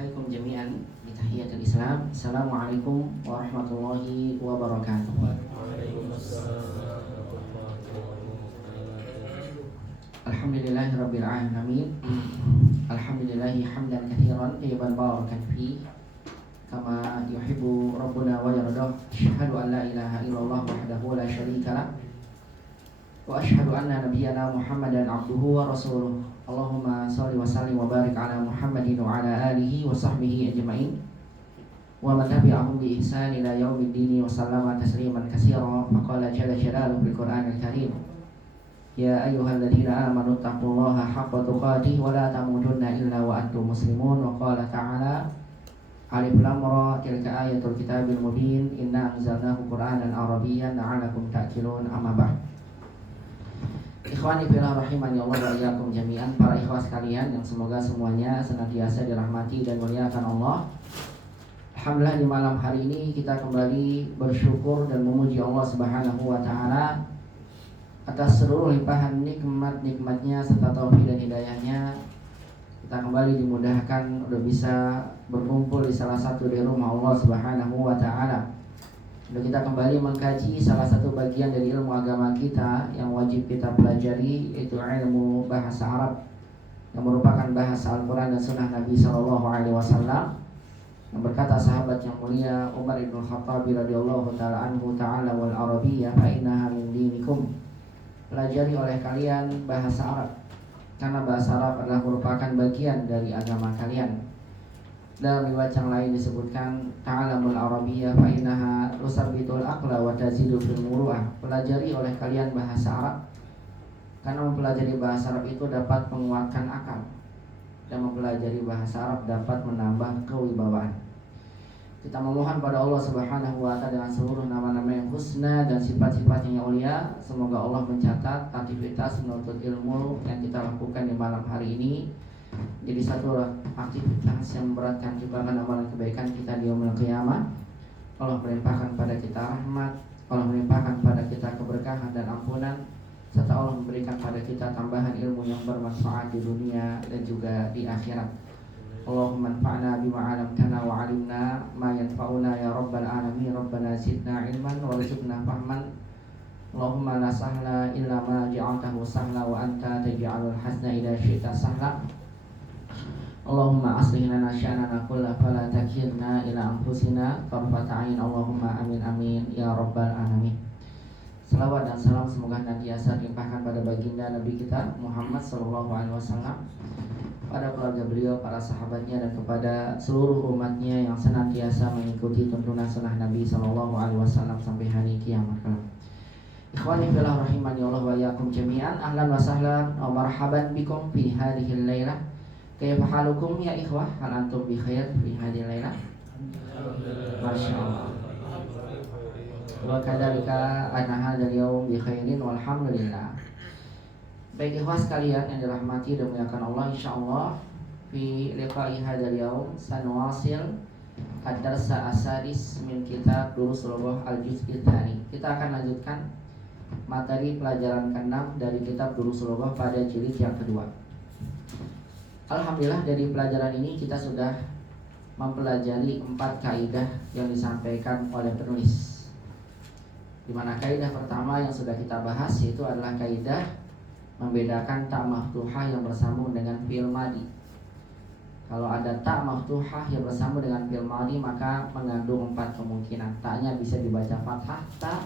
Assalamualaikum jami'an bitahiyatul Islam. Assalamualaikum warahmatullahi wabarakatuh. Alhamdulillahirabbil alamin. Alhamdulillahi hamdan katsiran tayyiban barakan fi kama yuhibbu rabbuna wa yardah. Asyhadu an la ilaha illallah wahdahu la syarika lah. Wa asyhadu anna nabiyyana Muhammadan abduhu wa rasuluh. Allahumma shalli wa sallim wa barik ala Muhammadin wa ala alihi wa sahbihi ajma'in wa man tabi'ahum bi ihsan ila yaumiddin wa sallama tasliman katsira. Faqala jalla jalaluhu bil Qur'anil karim, ya ayyuhalladzina amanu taqullaha haqqa tuqatih wa la tamutunna illa wa antum muslimun. Wa qala ta'ala, alif lam ra tilka ayatul kitabil mubin inna anzalnahu qur'anan arabiyyan la'allakum ta'qilun. Amma ba'd. Ikhwani fillah rahimani Allah wa iyyakum jami'an. Para ikhwah sekalian yang semoga semuanya senantiasa dirahmati dan muliakan Allah. Alhamdulillah, di malam hari ini kita kembali bersyukur dan memuji Allah Subhanahu wa taala atas seluruh limpahan nikmat-nikmatnya serta taufik dan hidayahnya. Kita kembali dimudahkan untuk bisa berkumpul di salah satu dari rumah Allah Subhanahu wa taala. Untuk kita kembali mengkaji salah satu bagian dari ilmu agama kita yang wajib kita pelajari, yaitu ilmu bahasa Arab yang merupakan bahasa Al-Quran dan Sunnah Nabi SAW. Yang berkata sahabat yang mulia Umar ibn Khattab radhiyallahu taala anhu, ta'ala wal arabiyyah fa innaha min dinikum. Pelajari oleh kalian bahasa Arab karena bahasa Arab adalah merupakan bagian dari agama kalian. Dalam riwayat yang lain disebutkan, ta'alamul arabiyyah fa innaha tusabbitul aqla wa tazidu fil muru'ah. Pelajari oleh kalian bahasa Arab karena mempelajari bahasa Arab itu dapat menguatkan akal, dan mempelajari bahasa Arab dapat menambah kewibawaan. Kita memohon pada Allah Subhanahu wa taala dengan seluruh nama-nama yang husna dan sifat-sifat yang mulia, semoga Allah mencatat aktivitas menuntut ilmu yang kita lakukan di malam hari ini jadi satu aktivitas yang memberatkan timbangan amalan kebaikan kita di yaumul qiyamah. Allah melimpahkan pada kita rahmat, Allah melimpahkan pada kita keberkahan dan ampunan, serta Allah memberikan pada kita tambahan ilmu yang bermanfaat di dunia dan juga di akhirat. Allahumma anfa'na bima 'allamtana wa 'allimna ma yanfa'una ya rabbal alamin. Rabbana zidna ilman warzuqna fahman. Allahumma la sahla illa ma ja'altahu sahla wa anta taj'alul hazna idza syi'ta sahla. Allahumma aslih lana sya'nana kullahu fala takilna ila anfusina tarfata 'ain. Allahumma amin amin ya rabbal alamin. Salawat dan salam semoga senantiasa dilimpahkan pada baginda Nabi kita Muhammad sallallahu alaihi wasallam, pada keluarga beliau, para sahabatnya, dan kepada seluruh umatnya yang senantiasa mengikuti tuntunan sunnah Nabi sallallahu alaihi wasallam sampai hari kiamat kelak. Ikhwani fillah rahimani Allah wa iyyakum jami'an. Ahlan wa sahlan wa marhaban bikum fi hadhihi al-lailah. Kaifa halukum ya ikhwah? Hal antum bi khair fi hadhihi al-lailah? Masyaallah. Wa kadzalika ana hadzal yaum bi khairin walhamdulillah. Baik ikhwah sekalian yang dirahmati dan dimuliakan Allah, insyaallah fi liqa'i hadzal yaum sanuwasil ad-darsa as-sadis min kitab Durusul Lughah al-juz'i tsani. Kita akan lanjutkan materi pelajaran ke-6 dari kitab Durusul Lughah pada jilid yang kedua. Alhamdulillah, dari pelajaran ini kita sudah mempelajari 4 kaidah yang disampaikan oleh penulis. Di mana kaidah pertama yang sudah kita bahas yaitu adalah kaidah membedakan ta maftuhah yang bersambung dengan fi'il madhi. Kalau ada ta maftuhah yang bersambung dengan fi'il madhi maka mengandung 4 kemungkinan. Ta-nya bisa dibaca fathah ta,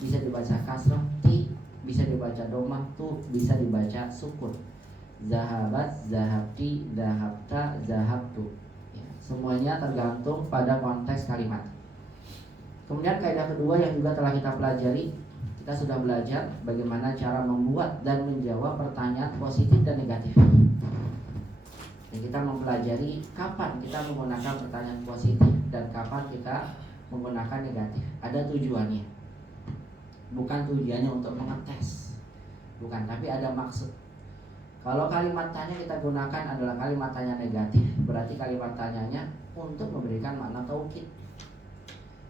bisa dibaca kasrah ti, bisa dibaca dhammah tu, bisa dibaca sukun. Zahabat, zahabti, zahabta, zahabtu. Ya, semuanya tergantung pada konteks kalimat. Kemudian kaidah kedua yang juga telah kita pelajari, kita sudah belajar bagaimana cara membuat dan menjawab pertanyaan positif dan negatif. Dan kita mempelajari kapan kita menggunakan pertanyaan positif dan kapan kita menggunakan negatif. Ada tujuannya. Bukan tujuannya untuk mengetes, bukan, tapi ada maksud. Kalau kalimat tanya kita gunakan adalah kalimat tanya negatif, berarti kalimat tanyanya untuk memberikan makna taukid.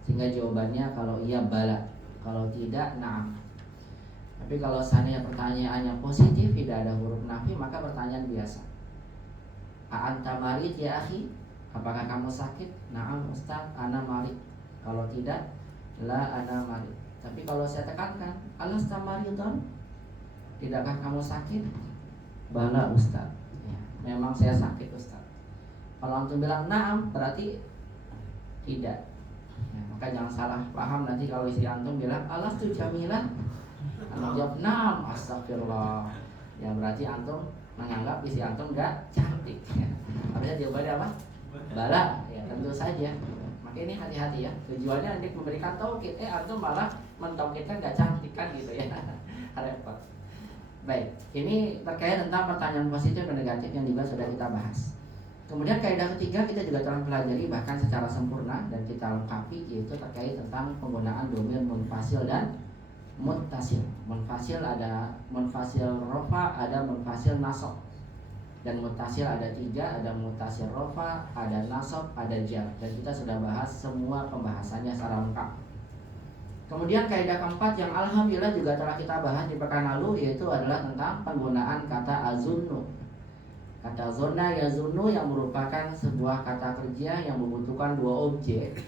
Sehingga jawabannya kalau iya bala, kalau tidak na'am. Tapi kalau seandainya pertanyaannya positif, tidak ada huruf nafi, maka pertanyaan biasa. A'anta marid ya akhi? Apakah kamu sakit? Na'am Ustaz, ana marid. Kalau tidak, la ana marid. Tapi kalau saya tekankan, alasta maridun? Tidakkah kamu sakit? Bala Ustaz, ya, memang saya sakit Ustaz. Kalau antum bilang na'am, berarti tidak. Ya, maka jangan salah paham nanti kalau istri antum bilang alastu jamilah, antum jawab na'am, astagfirullah. Ya berarti antum menganggap istri antum gak cantik. Ya. Harusnya jawabannya apa? Bala, ya tentu saja. Maka ini hati-hati ya. Tujuannya untuk memberikan taukid. Antum malah mentaukidkan gak cantik kan gitu ya. Repot. Baik, ini terkait tentang pertanyaan positif dan negatif yang juga sudah kita bahas. Kemudian kaidah ketiga kita juga telah pelajari bahkan secara sempurna dan kita lengkapi, yaitu terkait tentang penggunaan domir munfasil dan muttasil. Munfasil ada munfasil rofa, ada munfasil nasab. Dan muttasil ada 3, ada muttasil rofa, ada nasab, ada jar. Dan kita sudah bahas semua pembahasannya secara lengkap. Kemudian kaidah keempat yang alhamdulillah juga telah kita bahas di pekan lalu, yaitu adalah tentang penggunaan kata azunnu. Kata zona yazunnu yang merupakan sebuah kata kerja yang membutuhkan 2 objek.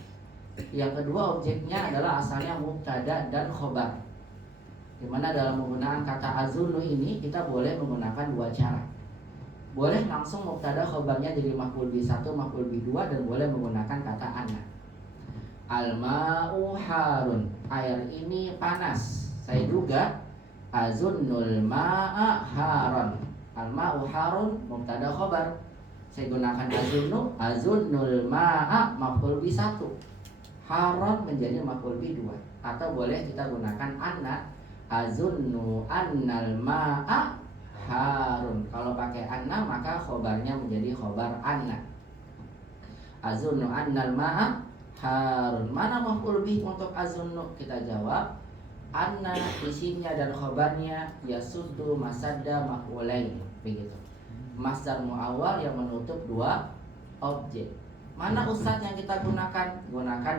Yang kedua objeknya adalah asalnya mubtada dan khobar. Dimana dalam menggunakan kata azunnu ini kita boleh menggunakan 2 cara. Boleh langsung mubtada khobarnya jadi maf'ul bi 1, maf'ul bi 2, dan boleh menggunakan kata anna. Al-ma'u harun, air ini panas. Saya juga azunnul ma'a haron. Al-ma'u harun mubtada khobar. Saya gunakan azunnu, azunnul ma'a maf'ul bi 1, haron menjadi maf'ul bi 2. Atau boleh kita gunakan anna, azunnu annal ma'a harun. Kalau pakai anna maka khobarnya menjadi khobar anna. Azunnu annal ma'a harun. Mana maf'ul bih untuk azunnu? Kita jawab anna isimnya dan khobarnya yasuddu masadda maf'ulain. Begitu. Masdar muawwal yang menutup 2 objek. Mana ustadz yang kita gunakan? Gunakan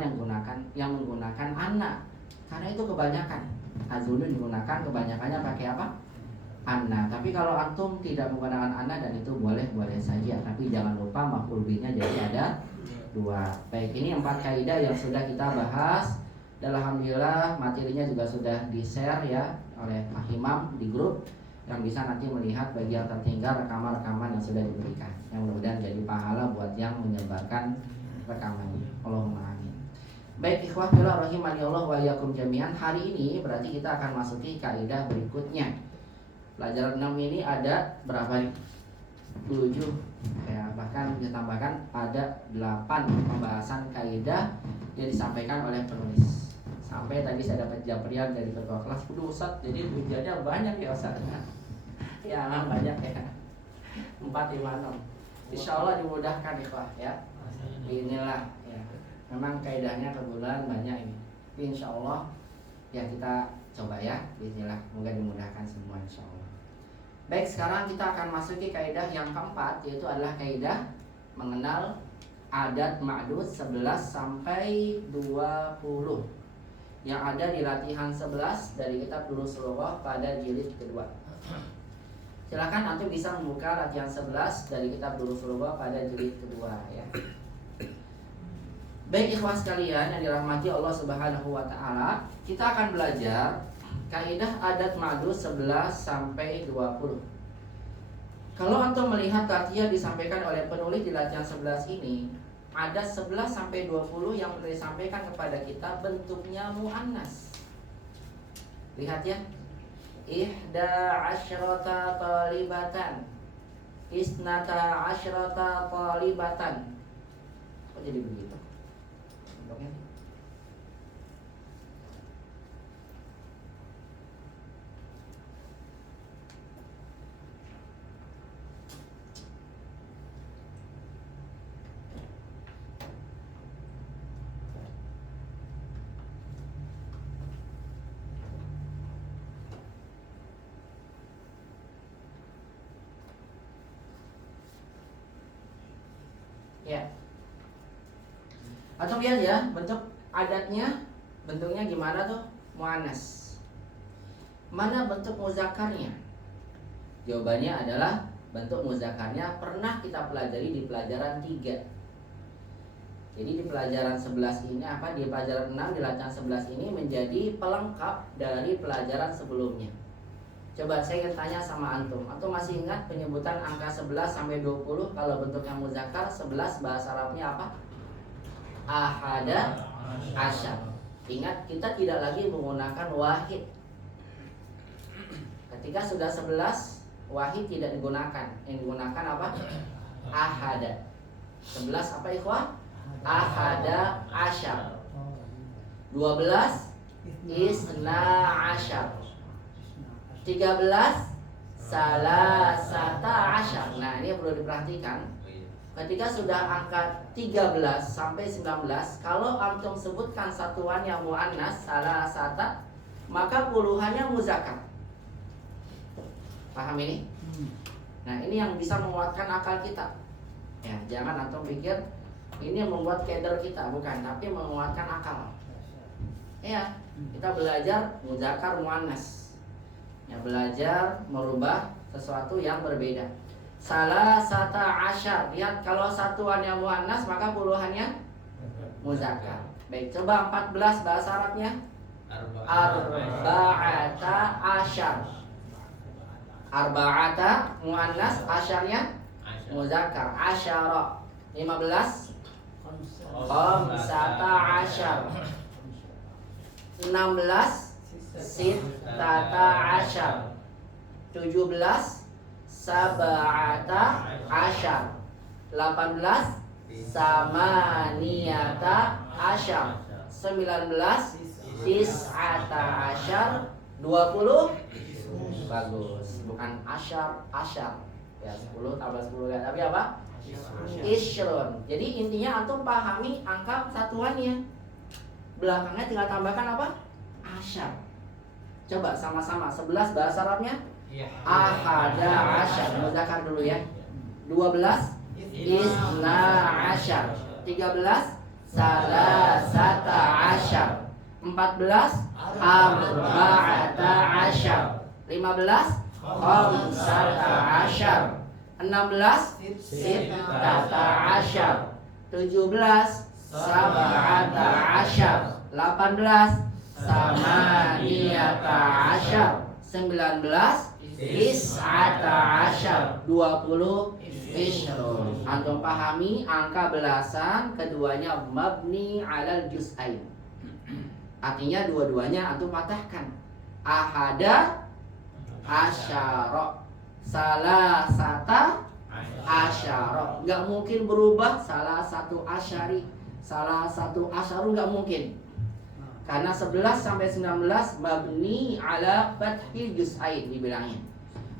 yang menggunakan anna. Karena itu kebanyakan azunnu digunakan kebanyakannya pakai apa? Anna. Tapi kalau antum tidak menggunakan anna, dan itu boleh saja. Tapi jangan lupa maf'ul bihnya jadi ada 2. Baik, ini 4 kaidah yang sudah kita bahas. Dan alhamdulillah materinya juga sudah di-share ya oleh Pak Imam di grup, yang bisa nanti melihat bagi yang tertinggal rekaman-rekaman yang sudah diberikan. Yang mudah-mudahan jadi pahala buat yang menyebarkan rekamannya. Allahumma amin. Baik, ikhwah fillah rahimani Allah wa iyyakum jami'an. Hari ini berarti kita akan masuki kaidah berikutnya. Pelajaran 6 ini ada berapa nih? 7 ya, bahkan bisa tambahkan ada 8 pembahasan kaidah yang disampaikan oleh penulis. Sampai tadi saya dapat japrian dari ketua kelas, Ustaz, jadi ujiannya banyak ya Ustaz. Ya banyak ya, 4, 5, 6. Insya Allah dimudahkan ikhwah ya. Inilah ya, memang kaidahnya kebetulan banyak ini. Tapi insya Allah ya kita coba ya, bismillah, semoga dimudahkan semua insya Allah. Baik, sekarang kita akan masuki kaidah yang keempat, yaitu adalah kaidah mengenal adat ma'dud 11 sampai 20 yang ada di latihan 11 dari kitab Durusul Lughah pada jilid kedua. Silakan antum bisa membuka latihan 11 dari kitab Durusul Lughah pada jilid kedua ya. Baik ikhwah sekalian yang dirahmati Allah Subhanahu wa taala, kita akan belajar kaidah adat ma'dud 11 sampai 20. Kalau antum melihat latihan disampaikan oleh penulis di latihan 11 ini, ada 11 sampai 20 yang disampaikan kepada kita bentuknya muannas. Lihat ya. Ihda asyrata talibatan, isnata asyrata talibatan. Kok jadi begitu? Bentuknya ya. Atau lihat ya, bentuk adatnya, bentuknya gimana tuh? Muannas. Mana bentuk muzakarnya? Jawabannya adalah bentuk muzakarnya pernah kita pelajari di pelajaran 3. Jadi di pelajaran 11 ini di pelajaran 6 di latihan 11 ini menjadi pelengkap dari pelajaran sebelumnya. Coba saya ingin tanya sama antum masih ingat penyebutan angka 11 sampai 20 kalau bentuknya muzakkar? 11 bahasa Arabnya apa? Ahada asyar. Ingat, kita tidak lagi menggunakan wahid. Ketika sudah 11, wahid tidak digunakan. Yang digunakan apa? Ahada. 11 apa ikhwah? Ahada asyar. 12 isna asyar. 13 salasata asyar. Nah, ini perlu diperhatikan. Ketika sudah angka 13 sampai 19, kalau antum sebutkan satuannya muannas salasata, maka puluhannya muzakkar. Paham ini? Nah, ini yang bisa menguatkan akal kita. Ya, jangan antum pikir ini yang membuat keder kita, bukan, tapi menguatkan akal. Ya, kita belajar muzakkar muannas. Ya, belajar merubah sesuatu yang berbeda. Salasata asyar. Lihat, kalau satuannya muannas maka puluhannya muzakkar. Baik, coba 14 bahasa Arabnya. Arba'ata asyar. Arba'ata muannas, asyarnya muzakkar. Asyara. 15 khamsata asyar. 16 sittata asyar. 17 sab'ata asyar. 18 samaniyata asyar. 19 tis'ata asyar. 20 bagus, bukan asyar, asyar. Ya, 10 tambah 10 ya, tapi apa? Isyrun. Jadi intinya antum pahami angka satuannya. Belakangnya tinggal tambahkan apa? Asyar. Coba sama-sama 11 bahasa Arabnya ahada asyar. Muzakkar dulu ya. 12 isna asyar. 13 salasata asyar. 14 arba'ata asyar. 15 khamsata asyar. 16 sittata asyar. 17 sab'ata asyar. 18 samaniyata asyar. 19 tis'ata asyar. 20 isyrun. Antum pahami angka belasan keduanya mabni alal juz'ain. Artinya dua-duanya antum patahkan. Ahada asyara. Salasata asyara. Enggak mungkin berubah salah satu asyari. Salah satu asyaru enggak mungkin. Karena 11 sampai 19 mabni ala fathil juz'ain dibilangnya.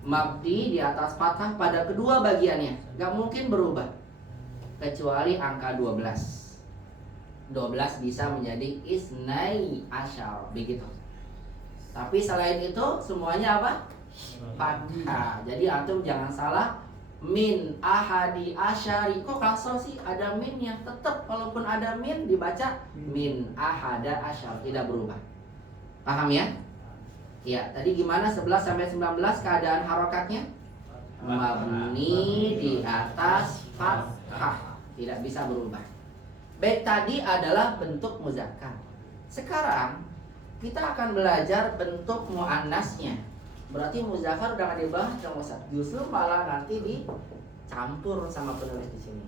Mabni di atas fathah pada kedua bagiannya, enggak mungkin berubah. Kecuali angka 12. 12 bisa menjadi isnai asyar, begitu. Tapi selain itu semuanya apa? Fathah. Jadi antum jangan salah. Min ahadi asyari. Kok kasar sih? Ada minnya. Tetap walaupun ada min dibaca min ahada asyar, tidak berubah. Paham ya? Ya, tadi gimana 11 sampai 19 keadaan harokatnya? Mabni di atas fathah, tidak bisa berubah. Baik, tadi adalah bentuk muzakkar. Sekarang kita akan belajar bentuk muannasnya. Berarti muzakkar udah nggak dibahas dong Ustaz. Justru malah nanti dicampur sama penulis di sini.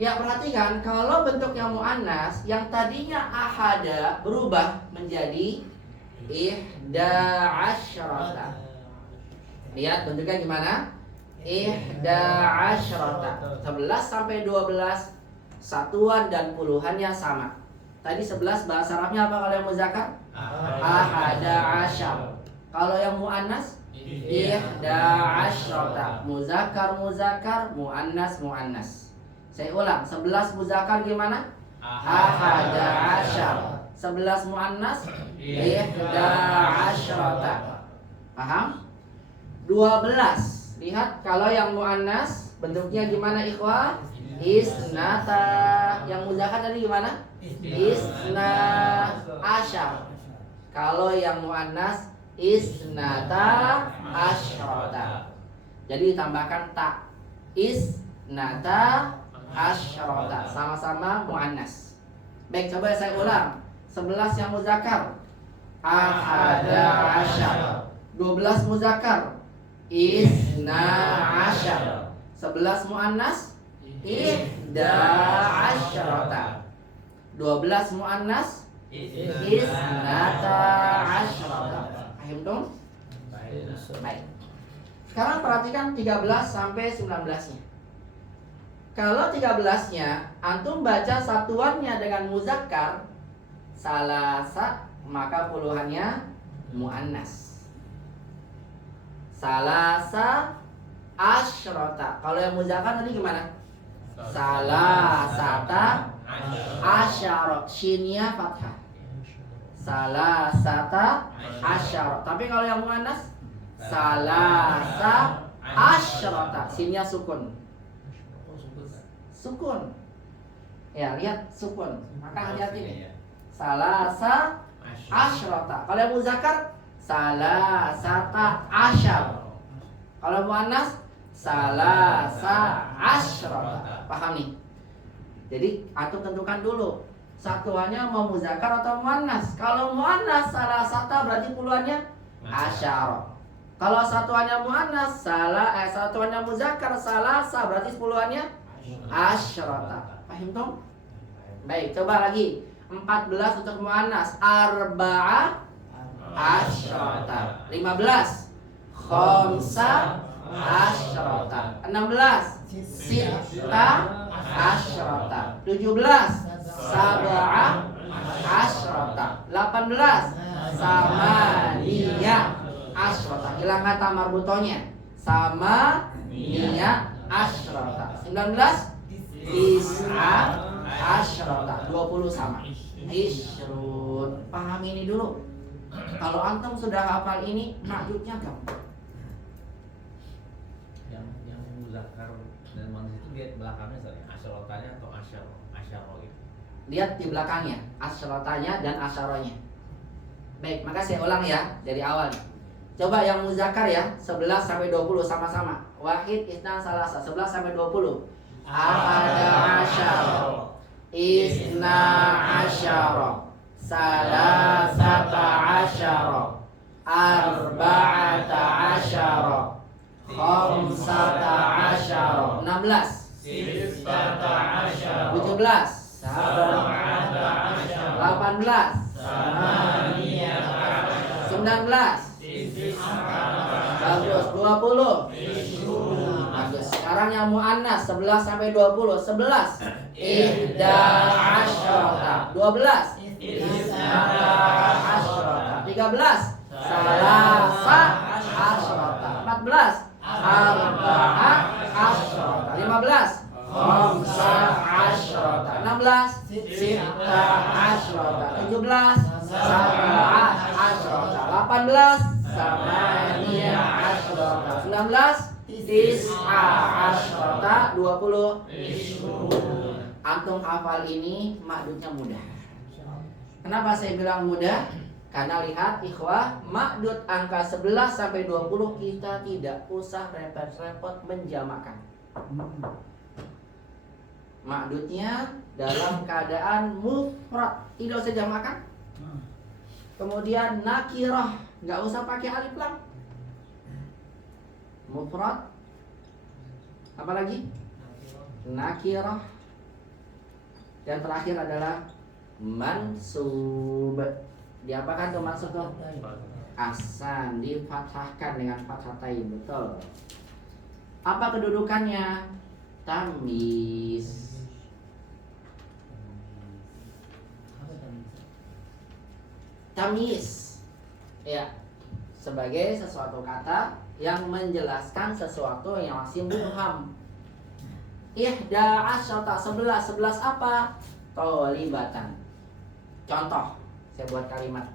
Ya, perhatikan kalau bentuknya muannas yang tadinya ahada berubah menjadi ihda asyrata. Lihat bentuknya gimana? Ihda asyrata. 11 sampai 12 satuan dan puluhannya sama. Tadi 11 bahasa Arabnya apa kalau yang muzakkar? Ahada asyar. Kalau yang muannas ihda asyrata. Muzakkar muzakkar, muannas muannas. Saya ulang, 11 muzakkar gimana? Ahada asyar. 11 muannas ihda asyrata. Paham? 12. Lihat kalau yang muannas bentuknya gimana ikhwah? Isnata. Yang muzakkar tadi gimana? Isna asyar. Kalau yang muannas isnata asyrata. Jadi ditambahkan ta. Isnata asyrata. Sama-sama muannas. Baik, coba saya ulang. 11 yang muzakkar. Ahada asyar. 12 muzakkar. Isna asyar. 11 muannas. Ihda asyrata. 12 muannas. Isnata asyrata. Paham dong? Baik. Sekarang perhatikan 13 sampai 19-nya. Kalau 13-nya antum baca satuannya dengan muzakkar salasa, maka puluhannya muannas. Salasa asyrata. Kalau yang muzakkar tadi gimana? Salasata asyara. Shinnya fathah. Salasata asyara. Tapi kalau yang muannas salasa asyrata. Shinnya sukun. Sukun. Ya, lihat sukun. Maka hati-hati nih. Salasa asyrata. Kalau yang muzakkar salasata asyar. Kalau muannas salasa asyrata. Paham nih? Jadi antum tentukan dulu satuannya mau muzakkar atau muannas. Kalau muannas salasata berarti puluhannya asyara. Kalau satuannya muannas satuannya muzakkar salasa berarti puluhannya asyrata. Paham dong? Baik, coba lagi. 14 untuk muannas, arba'a asyrata. 15 khamsa asyrata. 16 sita asyrata. 17 sab'a asyrata. 18 samaniya asyrata. Hilang kata marbutonya. Samaniya asyrata. 19 tis'a asyrata. 20 sama. Isyrun. Paham ini dulu. Kalau antum sudah hafal ini, maksudnya gampang. Yang muzakkar dan muannas itu lihat belakangnya soalnya asyrotanya atau asyaro gitu. Lihat di belakangnya, asyrotanya dan asyaronya. Baik, maka saya ulang ya dari awal. Coba yang muzakkar ya, 11 sampai 20 sama-sama. Wahid isnan salasa, 11 sampai 20. Ahada asyara. Isna asyara. Salasata asyara. Arba'ata asyara. Khamsata asyara. 16 Sitata asyara. 17 Sab'ata asyara. 18 Samaniyata asyara. 19 Tis'ata bagus, 20 bagus. Sekarang yang muannas 11 sampai 20. 11 ihda asyara. 12 isnata asyara. 13 salasa asyara. 14 arba'a asyara. 15 khamsa asyara. 16 sita asyara. 17 sab'a asyara. 18 samaniya asyara. 19 tis'a asyara. 20 Antum hafal ini makdudnya mudah. Kenapa saya bilang mudah? Karena lihat ikhwah, makdud angka 11 sampai 20 kita tidak usah repot-repot menjamakan. Makdudnya dalam keadaan mufrad, tidak usah jamakan. Kemudian nakirah, nggak usah pakai alif lam. Mufrad. Apa lagi? Nakirah. Dan terakhir adalah mansub. Diapakan tuh mansub tuh? Asan, difathahkan dengan fathatain, betul. Apa kedudukannya? Tamyiz. Tamyiz, ya, sebagai sesuatu kata yang menjelaskan sesuatu yang masih mubham. Ihda asyata, 11 apa? Tolibatan. Contoh, saya buat kalimat.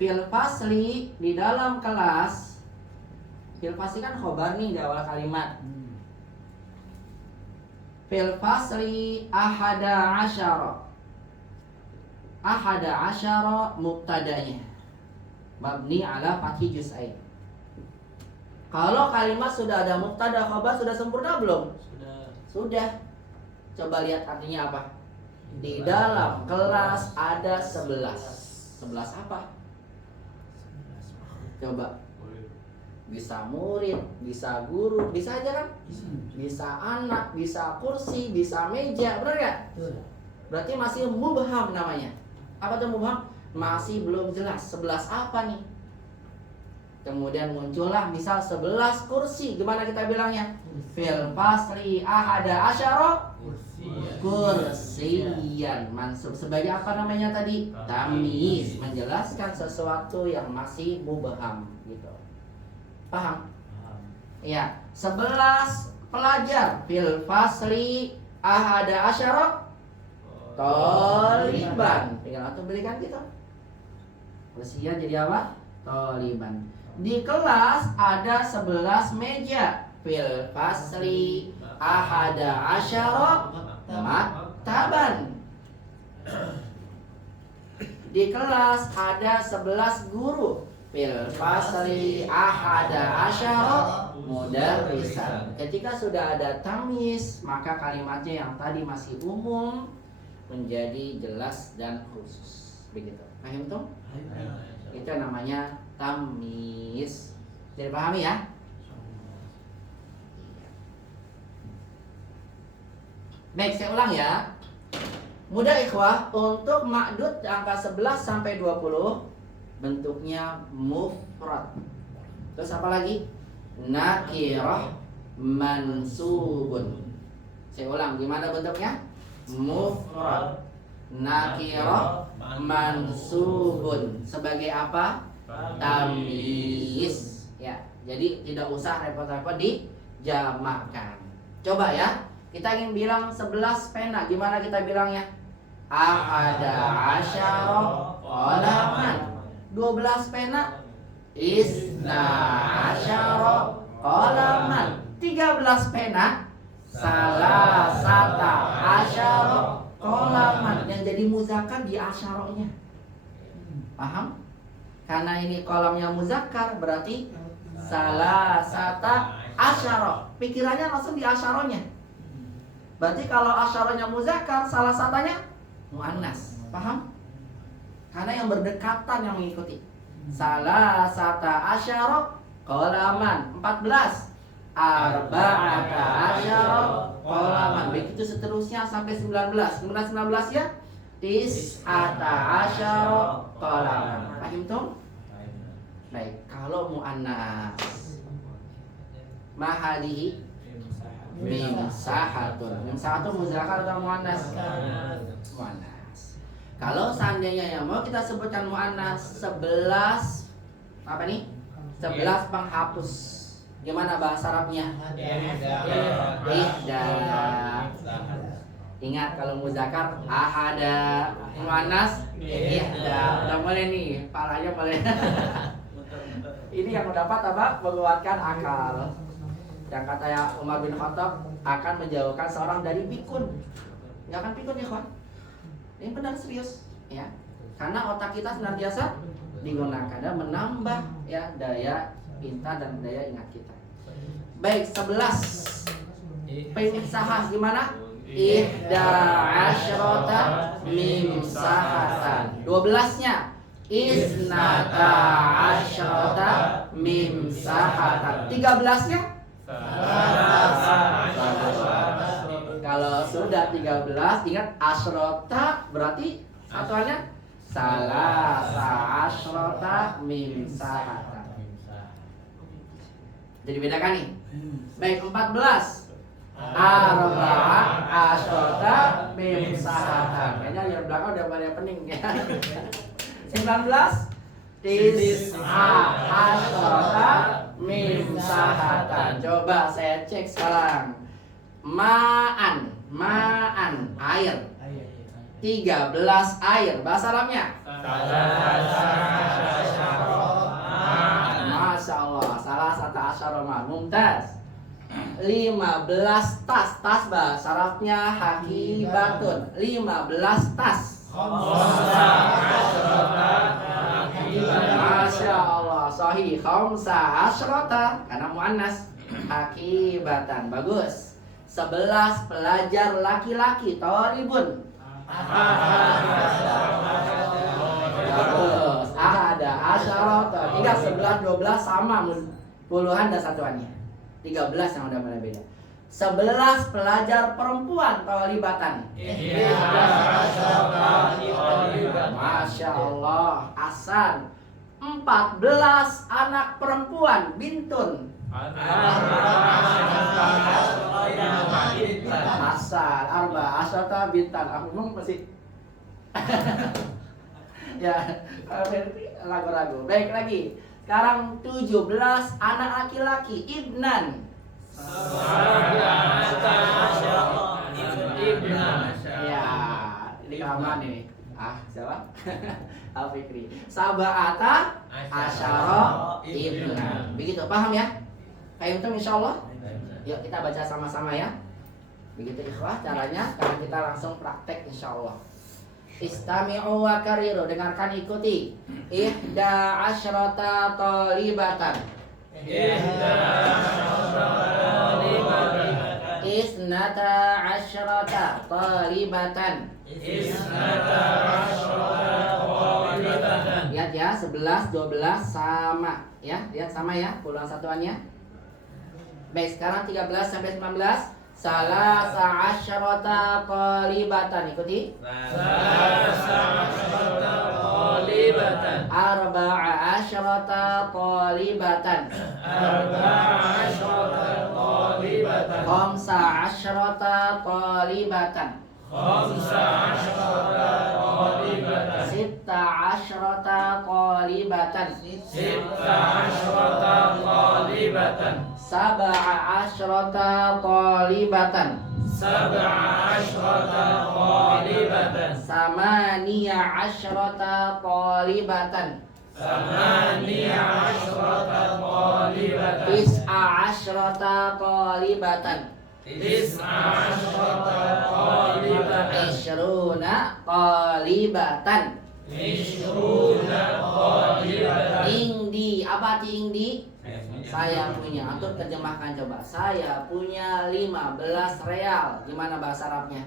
Fil fasli, di dalam kelas. Fil fasli kan khobar nih di awal kalimat. Fil fasli ahada asyara. Ahada asyara mubtadanya mabni ala fathi juz'ain. Kalau kalimat sudah ada mubtada khobar sudah sempurna belum? Sudah. Coba lihat artinya apa? Di dalam kelas ada 11. 11 apa? Coba. Bisa murid, bisa guru, bisa aja kan? Bisa anak, bisa kursi, bisa meja, benar gak? Berarti masih mubham namanya. Apa tuh mubham? Masih belum jelas 11 apa nih. Kemudian muncullah misal 11 kursi. Gimana kita bilangnya? Fil fasli ahada asyara kursiyan. Mansub sebagai apa namanya tadi? Tamyiz, menjelaskan sesuatu yang masih mubham gitu. Paham? Ya, 11 pelajar fil fasli ahada asyara toliban. Tinggal atau berikan gitu. Kursiyan jadi apa? Toliban. Di kelas ada 11 meja fil fasli ahada asyara maktaban. Di kelas ada 11 guru fil fasli ahada asyara mudarrisan. Ketika sudah ada tamyiz, maka kalimatnya yang tadi masih umum menjadi jelas dan khusus. Begitu. Paham tuh? Itu namanya tamyiz. Jadi pahami ya? Baik, saya ulang ya. Mudah ikhwah, untuk ma'dud angka 11 sampai 20 bentuknya mufrad. Terus apa lagi? Nakirah mansubun. Saya ulang, gimana bentuknya? Mufrad. Nakirah mansubun. Sebagai apa? Tamyiz. Ya, jadi tidak usah repot-repot dijamakkan. Coba ya. Kita ingin bilang 11 pena, gimana kita bilangnya? Ahada asyara qalaman. 12 pena. Isna asyara qalaman. 13 pena. Salasata asyara qalaman. Yang jadi muzakkar di asyarohnya. Paham? Karena ini kolamnya muzakkar, berarti salasata asyara. Pikirannya langsung di asyarohnya. Berarti kalau asyaranya muzakkar, salah satunya muannas. Paham? Karena yang berdekatan yang mengikuti. Salah sata asyara qalaman. 14. Arba'ata asyara qalaman. Begitu seterusnya sampai 19. Kemudian 19 ya? Tis'ata asyara qalaman. Paham tuh? Baik, kalau muannas mahadihi mim sahatun. Mim sahatun muzakkar atau muannas? Muannas. Kalau seandainya yang mau kita sebutkan muannas 11 apa nih? 11 penghapus. Gimana bahasa Arabnya? Ihda. Ingat kalau muzakkar ahada, muannas ihda. Udah mulai nih, palanya mulai. Ini yang dapat apa? Menguatkan akal. Yang kata ya Umar bin Khattab akan menjauhkan seorang dari pikun. Nggak akan pikun ya kawan. Ini benar serius ya. Karena otak kita senantiasa digunakan dan menambah ya daya pintar dan daya ingat kita. Baik, 11 Pemsahah gimana? Ihda asyrota mimsahatan. 12-nya Isnata asyrota mimsahatan. 13-nya kalau sudah 13, ingat asyrota berarti satuannya salasa asyrota mimsahatan. Jadi bedakan nih. Baik, 14 arba'a asyrota mimsahatan. Kayaknya yang belakang udah pada pening ya. 19 tis'a asyrota mimsahatan. Coba saya cek sekarang. Ma'an air. 13 air. Bahasa Arabnya? Masya Allah. Salah satu asyaroma. Mumtaz. 15 tas. Tas bahasa Arabnya hakibatun. 15 tas. Masya Allah. Sahih. Khamsa asyrota. Karena muannas. Hakibatan. Bagus. 11 pelajar laki-laki thalibun. Terus ada asyarata. Ingat 11 12 sama puluhan dan satuannya. 13 yang udah mulai beda. 11 pelajar perempuan thalibatan. Masya Allah. Hasan. 14 anak perempuan bintun. Hasan. Arba asyata bintan. Aku ngomong masih ya, ragu-ragu. Baik lagi. Sekarang 17 anak laki-laki ibnan. Ya, ini keaman ini. Siapa? Al-Fikri. Sab'ata asyara ibnan. Begitu, paham ya? Fahimtum insyaallah? Yuk kita baca sama-sama ya. Begitu ikhwah caranya. Sekarang kita langsung praktek insyaallah. Istami'u wa kariru, dengarkan ikuti. Ihda asyrata talibatan. Isnata asyrata talibatan. Lihat ya, 11 12 sama ya. Lihat sama ya, puluhan satuannya. Baik, sekarang 13 sampai 19. Salasa asyrata talibatan. Ikuti. Arba'a asyrata talibatan. Khamsa asyrata talibatan. Sitta asyrata talibatan. Sab'a asyrata talibatan. Samaniya asyrata talibatan. Tis'a asyrata talibatan. Ishruna talibatan. Ingdi, apa arti ingdi? Saya punya. Antum terjemahkan coba. Saya punya 15 real. Gimana bahasa Arabnya?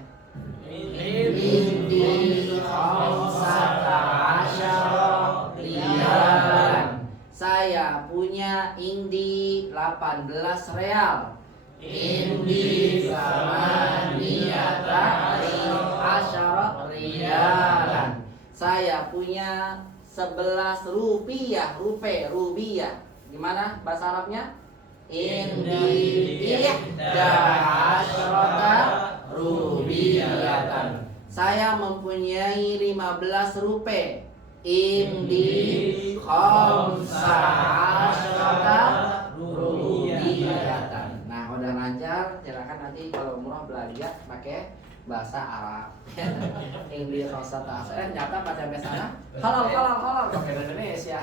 Indi khamsata asyara riyalan. Saya punya indi 18 real. Indi samaniyata asyara riyalan. Saya punya 11 rupiah. Rupiah. Gimana bahasa Arabnya? Indi ihda asyrata rubiyatan. Saya mempunyai 15 rupiah. Indi khamsa asyrata rubiyatan. Nah, udah lancar, silakan nanti kalau umroh belanja pakai bahasa Arab. Indi khamsa asyrata. Nyata pada sampai sana. Halal pakai Indonesia.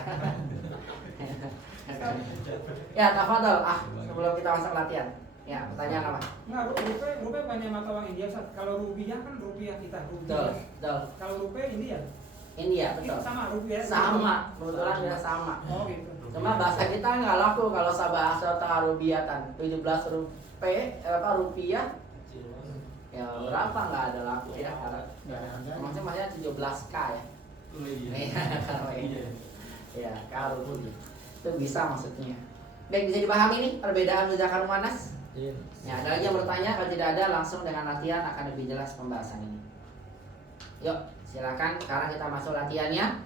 Ya, tafadhol. Sebelum kita masuk latihan. Ya, pertanyaan apa? Enggak, rupiah banyak mata uang India. Kalau rupiah kan rupiah kita, rupiah. Betul. Kalau rupiah India? India, betul. Itu sama rupiah. Sama, kebetulan dia sama. Oh, gitu. Cuma bahasa kita nggak laku kalau bahasa tarubiatan. 17 rupiah. Ya, berapa nggak ada laku ya? Maksudnya 17K ya. Ya, kalau itu bisa maksudnya. Baik, bisa dipahami nih perbedaan mudzakkar muannas? Ya, ada lagi yang bertanya? Kalau tidak ada, langsung dengan latihan akan lebih jelas pembahasan ini. Yuk, silakan. Sekarang kita masuk latihannya.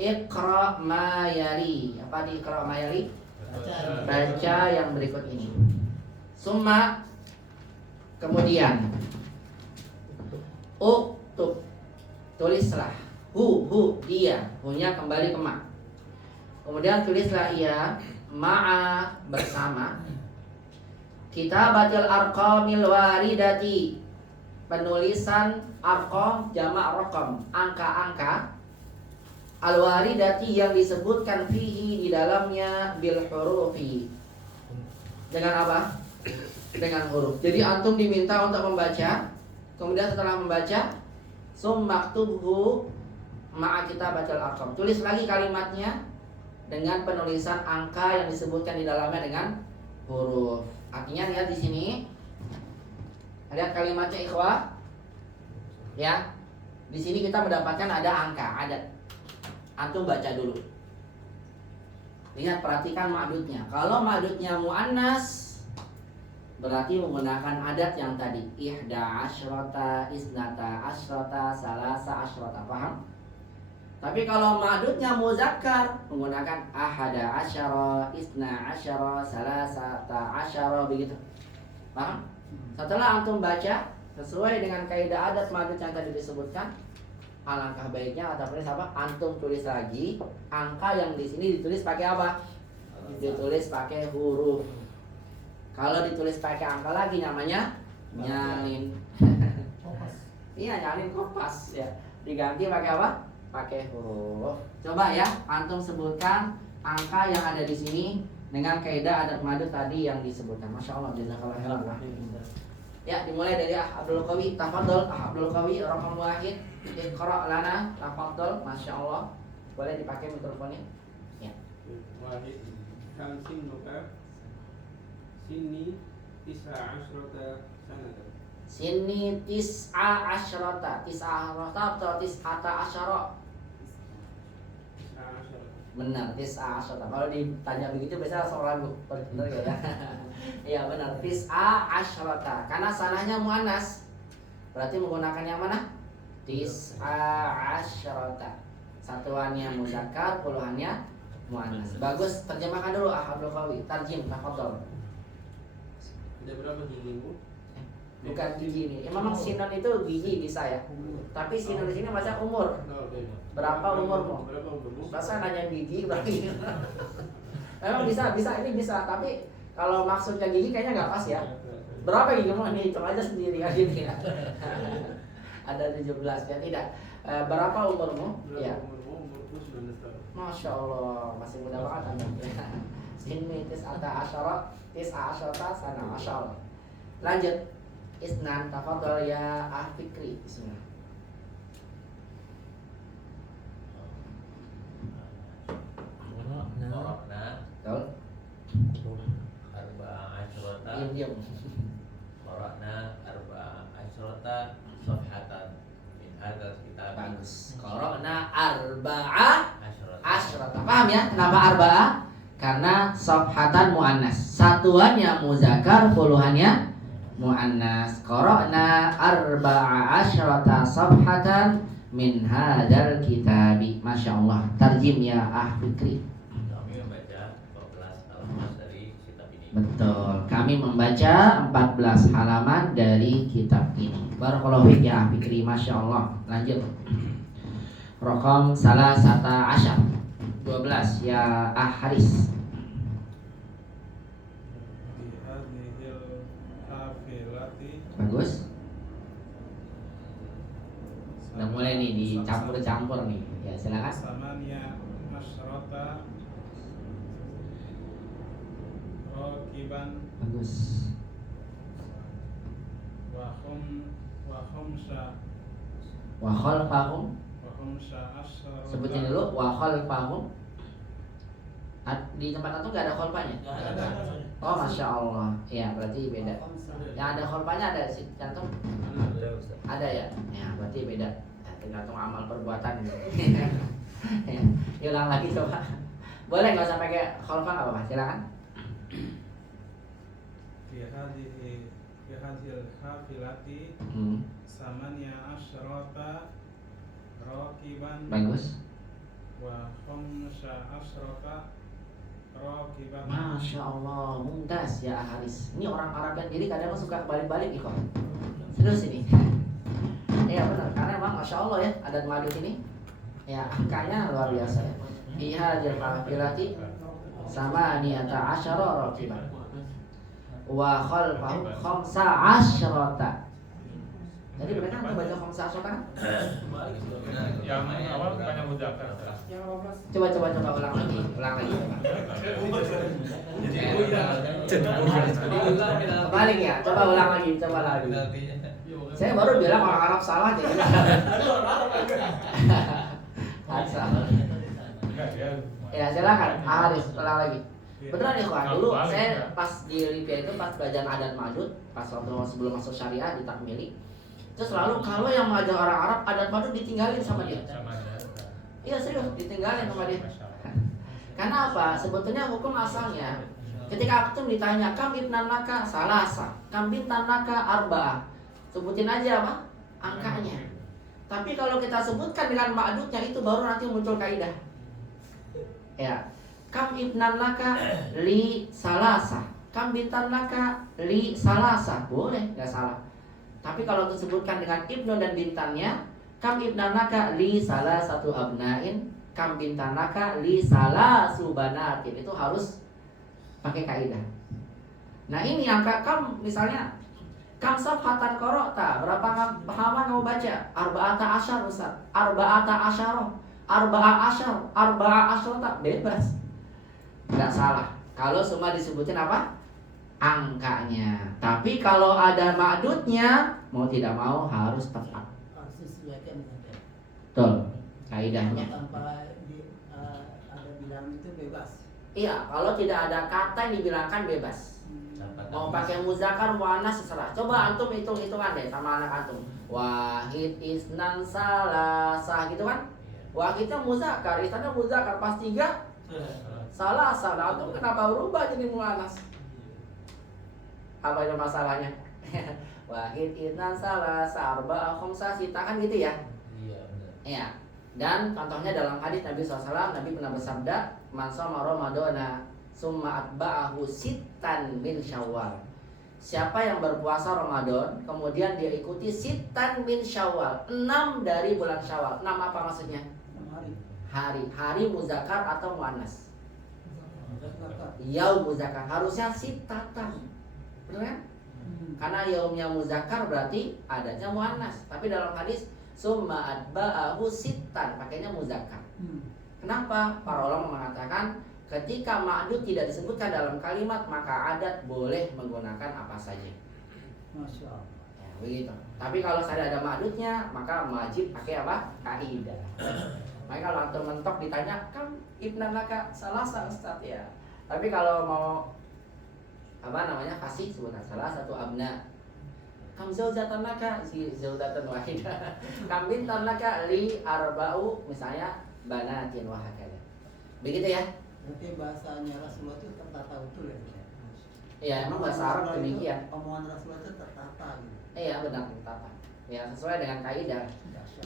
Iqra ma yali. Apa di iqra ma yali? Baca yang berikut ini. Summa, kemudian uktub, tulislah. Dia, hunya kembali ke ma. Kemudian tulislah ia ma'a, bersama. Kitabatil arqamil waridati, penulisan arqam jamak raqam, angka-angka al-waridati yang disebutkan fihi di dalamnya bil hurufi. Dengan apa? Dengan huruf. Jadi antum diminta untuk membaca. Kemudian setelah membaca, summaktubhu ma'a kitabatil arqam. Tulis lagi kalimatnya dengan penulisan angka yang disebutkan di dalamnya dengan huruf. Artinya lihat di sini. Lihat kalimatnya ikhwah. Ya. Di sini kita mendapatkan ada angka, adat. Antum baca dulu. Lihat, perhatikan ma'dudnya. Kalau ma'dudnya mu'annas, berarti menggunakan adat yang tadi. Ihda asyrota, isnata asyrota, salasa asyrota. Paham? Tapi kalau ma'dudnya muzakkar, menggunakan ahada asyara, isna asyara, salasata asyara, begitu. Paham? Setelah antum baca sesuai dengan kaidah adat ma'dud yang tadi disebutkan, alangkah baiknya atau apa? Antum tulis lagi angka yang di sini ditulis pakai apa? Ditulis pakai huruf. Kalau ditulis pakai angka lagi namanya nyalin. Iya, nyalin kompas ya. Diganti pakai apa? Pakai huruf. Coba ya, antum sebutkan angka yang ada di sini dengan kaidah adat ma'dud tadi yang disebutkan. Masya Allah, jazakallahu khairan. Ya, dimulai dari Abdul Qawi. Tafadhol Abdul Qawi, raqam wahid. Iqra' lana, tafadhol. Masya Allah. Boleh dipakai mikrofonnya? Ya. Wahid kam sinuka sini 19 sanatan. Sini tis'a asyrata. Tis'a asyrata atau tis'ata asyara? 19. Benar, tis'a asyrata. Kalau ditanya begitu biasanya langsung ragu. Benar ya? Iya benar, tis'a asyrata. Karena sanahnya muannas. Berarti menggunakan yang mana? Tis'a asyrata. Satuannya muzakkar, puluhannya muannas. Bagus, terjemahkan dulu Abdul Qawi. Tarjim, tafadhol. Ada berapa gigimu? Bukan gigi ini. Ya, memang sinon itu gigi bisa ya. Tapi sinon di sini masa umur. Berapa umurmu? Berapa umurmu? Masa nanya gigi berarti. Memang bisa, ini bisa. Tapi kalau maksudnya gigi kayaknya nggak pas ya. Berapa gigimu? Ini hitung aja sendiri kan gitu ya. Ada 17 ya tidak. Berapa umurmu? Berapa Ya. umurmu? Umurku 19 tahun. Masya Allah, masih muda banget anda. Sini tis'ata asyara sana, Masya Allah. Lanjut. Isnan, tafadhol ya Fikri. Bismillah. Qara'na Betul? arba'a asyrata. Diam. Qara'na arba'a asyrata safhatan min hadzal kitab. Bagus. Qara'na arba'a Asyrata. asyrata. Paham ya? Kenapa arba'a? Karena safhatan muannas. Satuannya muzakkar, puluhannya muannas. Qara'na arba'a asyrata safhatan min hadzal kitabi. Masya Allah. Tarjim ya Fikri. Kami membaca 14 halaman dari kitab ini. Betul. Kami membaca 14 halaman dari kitab ini. Barakallahu fiik ya Fikri. Masya Allah. Lanjut. Raqam salasata asyar. 12 ya Haris. Bihadhil hafilati. Bagus. Udah mulai nih dicampur-campur nih. Ya silakan. Samania asyrata rakiban Bagus. wa khumsa Wa khalfahum. asyara. Sebutin dulu wa khalfahum. Di tempat itu nggak ada khalfanya? Oh Masya Allah. Ya berarti beda. Yang ada khalfanya ada sih cantum? Ada ya? Ya berarti beda. Ya, tergantung amal perbuatan. Ya, ulang lagi coba. Boleh nggak usah pakai khalfa nggak apa-apa. Silakan. Bihadhil hafilati samania asyrata rakiban Bagus. wa khumsa asyrata rakiban. Masya Allah, mumtaz ya Haris. Ini orang Arab yang diri kadang suka balik-balik nih kok. Serius ini. Iya benar, karena emang Masya Allah ya adat ma'dud ini. Ya angkanya luar biasa ya. Iya hafilati sama niata asyara rakiban. Wa khalfahu khamsa asyrata. Jadi mereka membaca khamsa asyrata kan? Yang awal bukannya muzakkar. Yang 18. Coba ulang lagi. Kebalik ya, coba ulang lagi. Saya baru bilang orang Arab salah jadi. Salah. Ya silakan, Haris ulang lagi. Beneran ikhwan, dulu Kebalik, saya ya. pas di Libya itu pas belajar adat madud, pas waktu sebelum masuk syariah di Takmili, itu selalu kalau yang mengajar orang Arab adat madud ditinggalin sama dia. Sama dia. Iya serius, ditinggalin sama dia. Masya Allah. Karena apa? Sebetulnya hukum asalnya ketika aku ditanya kam ibnan laka salasa, kam bintan laka arba'ah, sebutin aja apa? Angkanya. Tapi kalau kita sebutkan dengan ma'dudnya itu baru nanti muncul kaidah. Ya. Kam ibnan laka li salasa, kam bintan laka li salasa, boleh, nggak salah. Tapi kalau disebutkan dengan ibnu dan bintannya, kam ibnan laka li salah satu abnain, kam bintan laka li salah subanatin, itu harus pakai kaidah. Nah ini angka kam misalnya kam safhatan korokta, berapa halaman kamu baca? Arba'ata asyar Ustaz, arba'ata asyar, arba'a asyar, arba'a asyarata, bebas. Nggak salah. Kalau semua disebutin apa? Angkanya. Tapi kalau ada ma'dudnya, mau tidak mau harus tepat. Harus disesuaikan dengan dia. Betul. Kaidahnya. Tanpa ada bilang itu bebas. Iya, kalau tidak ada kata yang dibilangkan bebas. Mau pakai muzakkar muannas terserah. Coba antum hitung-hitungan deh sama anak antum. Wahid isnan salasah gitu kan? Wahidnya muzakkar, isnannya muzakkar, pas 3 salah. Antum kenapa berubah jadi muannas? Apa itu masalahnya? Wahid isnan salasah arba'ah khamsah sita kan gitu ya? Iya benar. Iya. Dan contohnya dalam hadis Nabi SAW, Nabi pernah bersabda, "Man shoma Ramadana summa atba'ahu sittan min Syawal." Siapa yang berpuasa Ramadan, kemudian dia ikuti sittan min Syawal, 6 dari bulan Syawal. 6 apa maksudnya? 6 Hari. hari. Hari muzakkar atau muannas? Zakat. Yaum muzakkar. Harusnya sittatan. Benar kan? Karena yaumnya muzakkar berarti adanya muannas. Tapi dalam hadis summa atba'ahu sittan, pakainya muzakkar. Kenapa? Para ulama mengatakan ketika ma'dud tidak disebutkan dalam kalimat, maka adat boleh menggunakan apa saja. Masya Allah. Ya, begitu. Tapi kalau saya ada ma'dudnya, maka wajib pakai apa? Kaidah. Makanya kalau antum mentok ditanya, kan ibnan laka salasa Ustaz ya. Tapi kalau mau apa namanya fasih sebutan salah satu abna. Kam zaujatan laka si zaujatan wahidah. Kam bintan laka li arba'u misalnya banatin wa hakala. Begitu ya? Berarti bahasanya Rasulullah itu tertata utuh ya? Iya, emang bahasa Arab demikian. Omongan Rasulullah itu tertata gitu. Iya, benar tertata. Ya, sesuai dengan kaidah.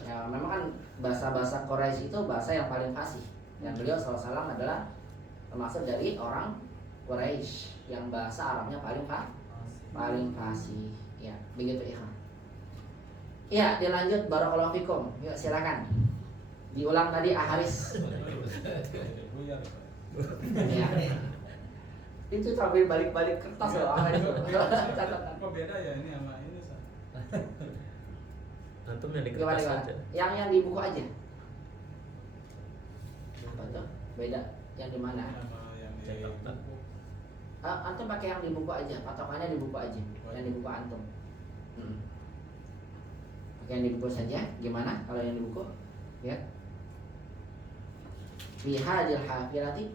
Ya, memang kan bahasa-bahasa Quraisy itu bahasa yang paling fasih. Dan beliau SAW adalah termasuk dari orang Quraisy yang bahasa Arabnya paling fasih. Ya, begitu ikhwan. Iya, dilanjut barakallahu fikum. Yuk silakan. Diulang tadi Aharis. Buyar. Ya. Itu sambil balik-balik kertas loh Aharis. Catatan. Kok beda ya ini sama ini? Antum yang di Gimana, kertas gimana? aja. Yang di buku aja. Apa tuh? Beda. Yang di mana? Sama yang di Catatan. buku. Antum pakai yang di buku aja, patokannya di buku aja, yang di buku antum. Pakai yang di buku saja. Gimana kalau yang di buku? Lihat. Fi hadil hafilati.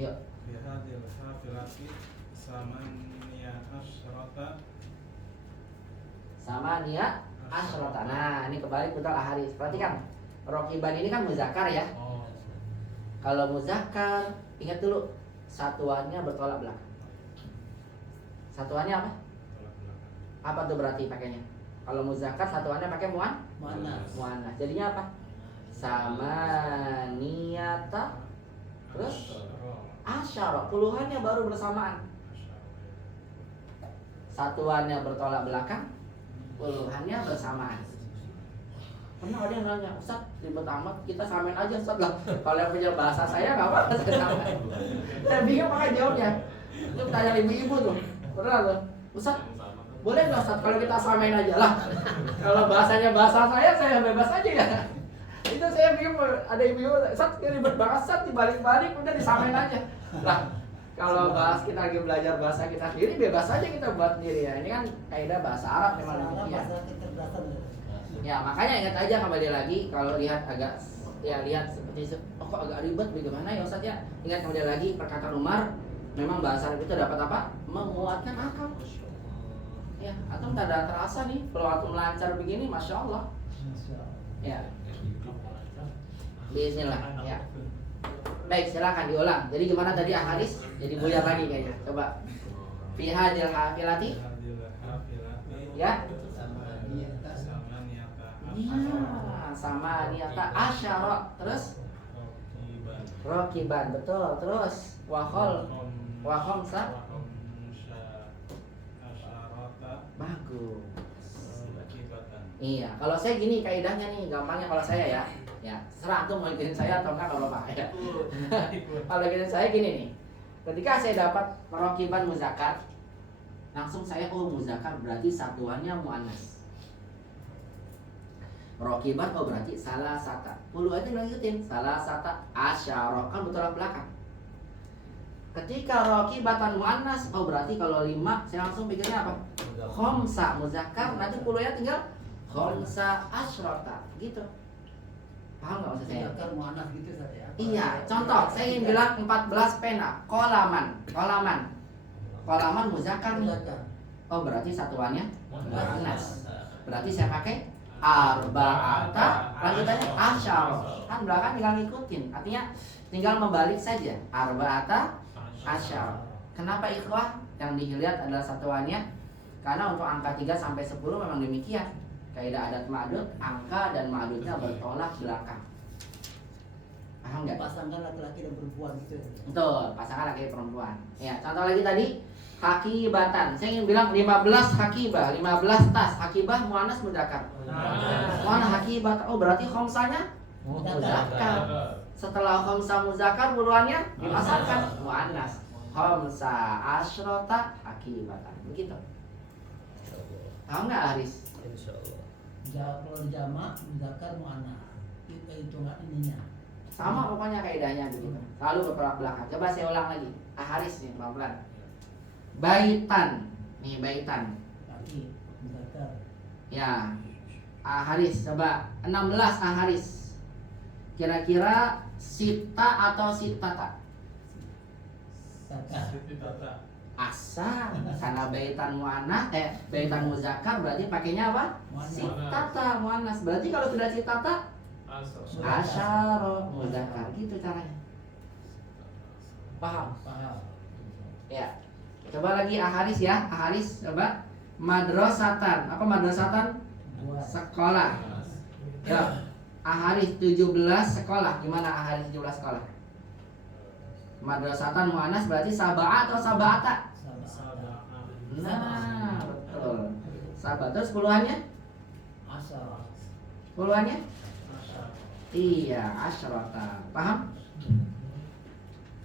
Yuk. Fi hadil hafilati samaniya asyrata. Sama niat asyrata. Nah, ini kebalik betul Aharis. Perhatikan. Rokiban ini kan muzakkar ya. Oh. Kalau muzakkar, ingat dulu satuannya bertolak belakang. Satuannya apa? Tolak belakang. Apa tuh berarti pakainya? Kalau muzakkar satuannya pakai Mana? muannas. Jadinya apa? Sama niyata terus asyara. Puluhannya baru bersamaan. Satuannya bertolak belakang, puluhannya bersamaan. Pernah ada yang nanya, Ustaz ribet amat, kita samain aja Ustaz lah. Kalau yang punya bahasa saya nggak apa-apa saya samain. Saya bingung makanya jawabnya. Itu tanya ibu-ibu tuh, pernah tuh, Ustaz boleh nggak Ustaz kalau kita samain aja lah. Kalau bahasanya bahasa saya bebas aja ya. Itu saya bingung, ada ibu-ibu, Ustaz ribet banget Ustaz, dibalik-balik udah disamain aja. Lah kalau bahas kita lagi belajar bahasa kita sendiri, bebas aja kita buat sendiri ya. Ini kan kaidah bahasa Arab memang demikian. Bahasa kecerdasan. Ya makanya ingat aja kembali lagi kalau lihat agak ya lihat seperti itu. Oh kok agak ribet bagaimana ya Ustaz ya? Ingat kemudian lagi perkataan Umar, memang bahasa Arab itu dapat apa? Menguatkan akal. Ya, atau tak ada terasa nih kalau antum lancar begini, masya Allah. Ya, bismillah. Ya. Baik, silakan diulang. Jadi gimana tadi Haris? Jadi buyar lagi kayaknya. Coba. Fi hadil hafilati. Ya. Iya, sama niata asyara. Terus rokiban, betul. Terus wahol wahomsa. Bagus. Iya, kalau saya gini kaidahnya nih, gampangnya kalau saya ya. Ya, serah tuh mau ikutin saya atau enggak kalau Pak ya. Kalau ikutin saya gini nih. Ketika saya dapat rokiban muzakkar, langsung saya muzakkar berarti satuannya muannas. Rokiban berarti salah sata. Puluh aja lanjutin salah sata asyara kan betul belakang. Ketika rokibatan muannas berarti kalau 5 saya langsung pikirnya apa? Khamsa muzakkar, nanti puluhnya tinggal khamsa asyrata gitu. Paham nggak maksud saya? Muzakkar muannas gitu saja. Iya, contoh saya ingin bilang 14 pena, kolaman muzakkar nih. Oh berarti satuannya muannas. Berarti saya pakai arba'ata, lanjutannya asyara. Kan belakang tinggal ngikutin, artinya tinggal membalik saja. Arba'ata asyara. Kenapa ikhwah? Yang dilihat adalah satuannya. Karena untuk angka 3 sampai 10 memang demikian. Kaidah adat ma'dud, angka dan ma'dudnya bertolak belakang. Paham nggak? Pasangan laki-laki dan perempuan gitu. Betul, pasangan laki perempuan. Ya, contoh lagi tadi hakibatan. Saya ingin bilang 15 hakibah, 15 tas. Hakibah muannas muzakkar. Mana hakibat? Oh, berarti khamsanya muzakkar. Setelah khamsa muzakkar puluhannya dipasangkan muannas. Khamsa asyrata hakibatan. Begitu. Tahu nggak Haris? Insyaallah. Kalau jamak muzakkar muannas. Itu hitungan ininya. Sama pokoknya kaidahnya begitu. Selalu bertolak belakang. Coba saya ulang lagi. Haris nih pelan-pelan. Baitan. Nih baitan. Laki muzakkar. Ya. Haris coba 16 Haris. Kira-kira sita atau sitata? Saka. Asa. Karena baitan muannas baitan muzakkar berarti pakainya apa? Sitata muannas. Berarti kalau sudah sitata asyara muzakkar gitu caranya. Paham? Paham. Ya. Coba lagi Haris ya. Haris coba madrasatan. Apa madrasatan? Sekolah. Ya. Haris 17 sekolah. Gimana Haris 17 sekolah? Madrasatan muannas berarti sab'a atau sab'ata? Nah, betul. Sab'a. Terus puluhannya? Asyara. Puluhannya? Iya, asyrata. Paham?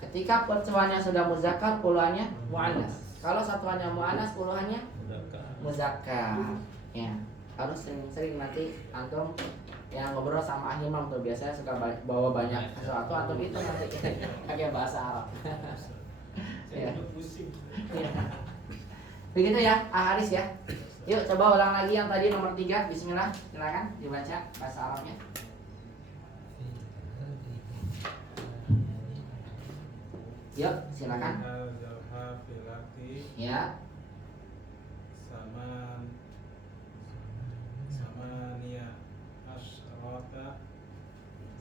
Ketika percuannya sudah muzakkar, puluhannya muannas. Kalau satuannya muannas, puluhannya muzakkar. Ya, harus sering-sering nanti antum yang ngobrol sama imam tuh biasanya suka bawa banyak sesuatu antum itu nanti pakai bahasa Arab. Ya. Ya. Begitu ya, Haris ya. Yuk coba ulang lagi yang tadi nomor 3. Bismillah, silakan dibaca bahasa Arabnya. Yuk, silakan. Ya. Samania asyrata.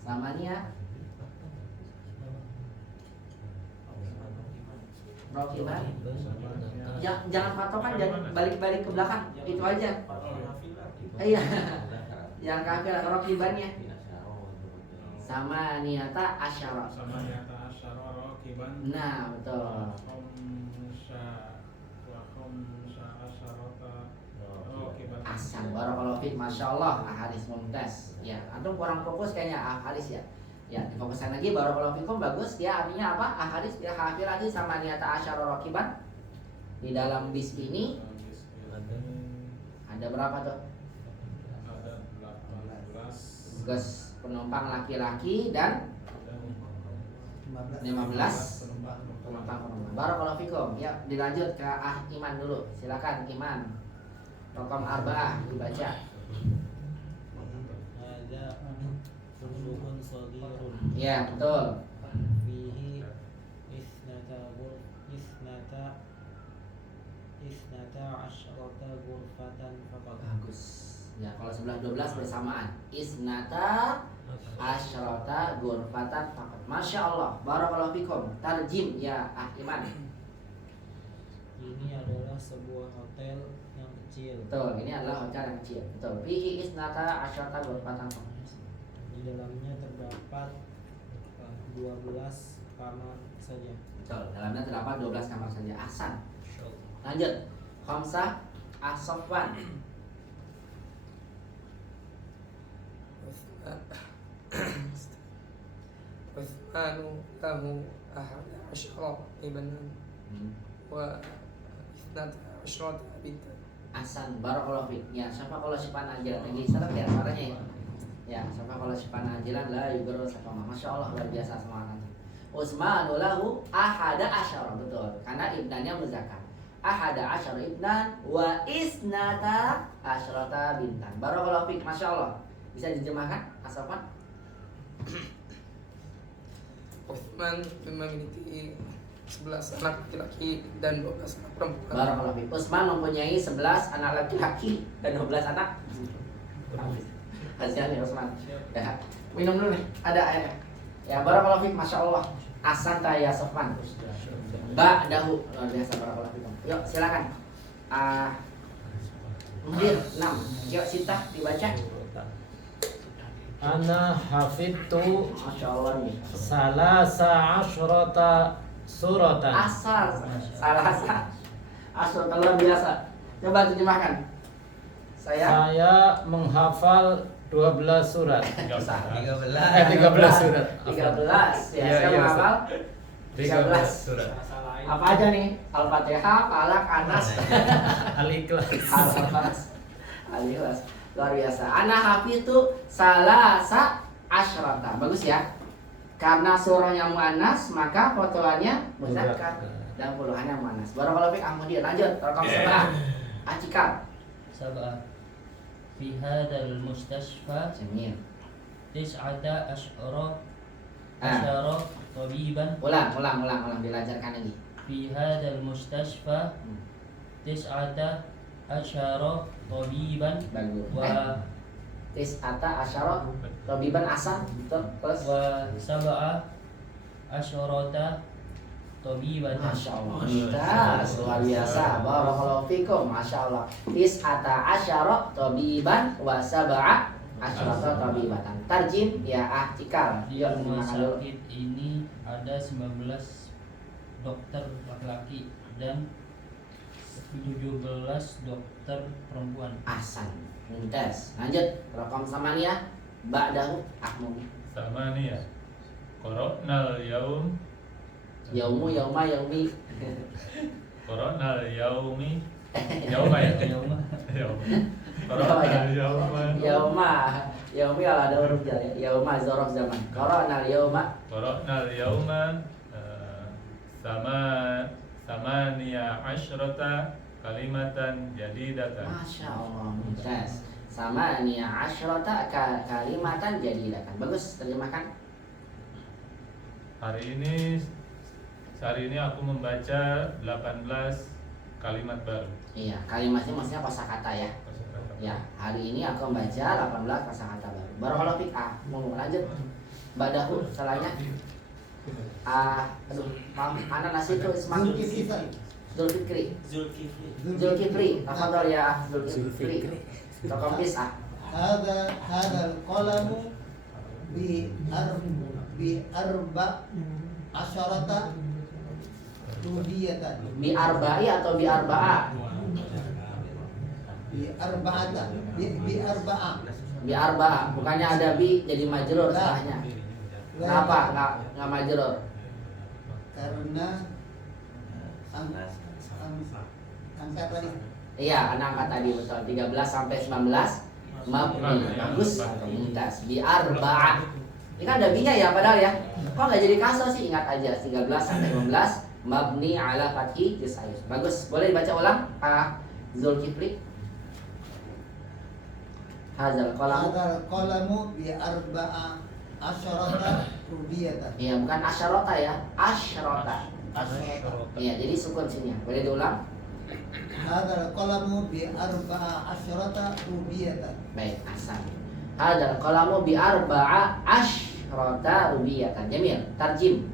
Samania. Rokiban. Jangan patokan, jangan balik-balik ke belakang. Itu aja. Iya. Yang kafir rokibannya. Sama niata asyara. Samaniata asyara rokiban. Nah, betul. Ahsan, barakallahu fiik, masya Allah, Haris mumtaz. Ya, antum kurang fokus kayaknya Haris ya. Ya, difokuskan lagi, barakallahu fiikum, bagus. Ya, artinya apa? Haris ya hafil aja sama niata asyara rokiban. Di dalam bis ini ada berapa tuh? Ada 18. Tugas penumpang laki-laki dan 15 penumpang. Barakallahu fikum. Ya, dilanjut ke Iman dulu. Silakan Iman. Rokam arba'ah dibaca. Fundukun saghirun Ya, betul. fihi isnata asyrata ghurfatan faqat. Bagus. Ya, kalau sebelah 12 bersamaan. Isnata asyrata ghurfatan faqat. Masya Allah. Barakallahu fikum. Tarjim ya Iman. Ini adalah sebuah hotel yang kecil. Betul, ini adalah hotel yang kecil. Betul. Fihi isnata asyrata ghurfatan faqat. Di dalamnya terdapat 12 kamar saja. Betul, dalamnya terdapat 12 kamar saja. Ahsan. Lanjut. Khamsah as-Safwan. عثمان له 11 ابنا و12 بنتا. Ahsan, barakallahu fiik. Ya, siapa kalau sipan aja lagi serem ya suaranya ya. Ya, siapa kalau sipan ajilan la yugru sakama. Masya Allah luar biasa semangatnya. Utsman lahu ahada asyara, betul. Karena ibnannya muzakkar. Ahada asyara ibnan wa isnata asyrata bintan. Barakallahu fiik, Masya Allah. Bisa diterjemahkan Asafan? Uthman memiliki 11 anak laki-laki dan 12 anak perempuan. Barakallahu fiik. Utsman mempunyai 11 anak laki-laki dan 12 anak. Hasilnya Utsman. Ya, minum dulu nih. Ada airnya. Ya, barakallahu fiik, Masya Allah. Asanta ya Sofwan. Ba'dahu, luar biasa, barakallahu fiik. Yuk, silakan. Mudir 6. Yuk, Sita dibaca. Ana hafidtu Masya Allah nih. salasa asyrata suratan. Asal salah asal luar biasa. Coba terjemahkan. Saya menghafal 12 surat. 13 13 surat. 13 ya, Iya, saya iya, menghafal 13 surat. Apa aja nih? Al-Fatihah, Falaq, Anas, Al-Ikhlas. Al-Ikhlas. Al-Ikhlas. Luar biasa. Ana hafidtu salasa asyrata. Bagus ya. Karena surahnya muannas, maka fotoannya muzakkar dan puluhannya muannas. Barakallahu fiik. Ahmudi, lanjut. Rekam sebelah. Acikal. Sab'ah fi hadzal mustashfa Jamil. tis'ata asyara tabiban Ulang dilancarkan lagi. fi hadzal mustashfa tis'ata asyara tabiban Bagus. wa Tis'ata asyara tabiban asal betul. Terus sab'a asyarata tabiban. Masya Allah. Mumtaz, luar biasa. Barakallahu fikum. Masya Allah. Tis'ata asyara tabiban wa sab'a asyarata tabibatan. Tarjim ya Cikal. Di Yuk, rumah dimakan dulu. sakit ini ada 19 dokter laki-laki dan 17 dokter perempuan. Ahsan. Mumtaz. Lanjut. Rekam samania ba'dahu ahmum. Samania. Qara'nal yaum. Yaumu yauma yaumi. Qara'nal yaumi. Yauma ya. Yauma. Yauma. Qara'nal yauma. Yaumi kalau ada huruf jar ya. Yauma zorof zaman. Qara'nal yauma. Qara'nal yauma samania asyrata kalimatan jadidatan. Masya Allah, mumtaz. Sama niya asyrata kalimatan jadidatan. Bagus, terjemahkan. Hari ini aku membaca 18 kalimat baru. Iya, kalimatnya maksudnya kosakata ya. Ya, hari ini aku membaca 18 kosakata baru. Barakallahu fiik. Mau lanjut. Badahu salahnya. Aduh, maaf, anak nasi itu semakin Zulfikri. Zulkifli. Tafadhol ya Zulkifli. Tokom pisah. هذا القلم بأربع عشرة لودية Bi arba'i atau bi arba'a? بأربعة Bi arba'a. Bukannya ada bi jadi majrur setelahnya. Kenapa nggak majrur? karena angka tadi Iya, angka tadi betul. 13 sampai 19 mabni. Bagus atau mumtaz. Bi arba'ah. Ini kan ada binya ya padahal ya. Kok nggak jadi kasar sih? Ingat aja 13 sampai 15 mabni ala fathi jisayus. Bagus. Boleh dibaca ulang Pak Zulkifli? Hazal qalam هذا القلم بأربع asyarata rubiyatan. Iya, bukan asyarota ya, asyrota. Iya, jadi sukun sini. Boleh diulang? Hadzal qalamu bi arba'a asyarata rubiyatan. Baik, ahsan. Hadzal qalamu bi arba'a asyrota rubiyatan. Jamil, tarjim.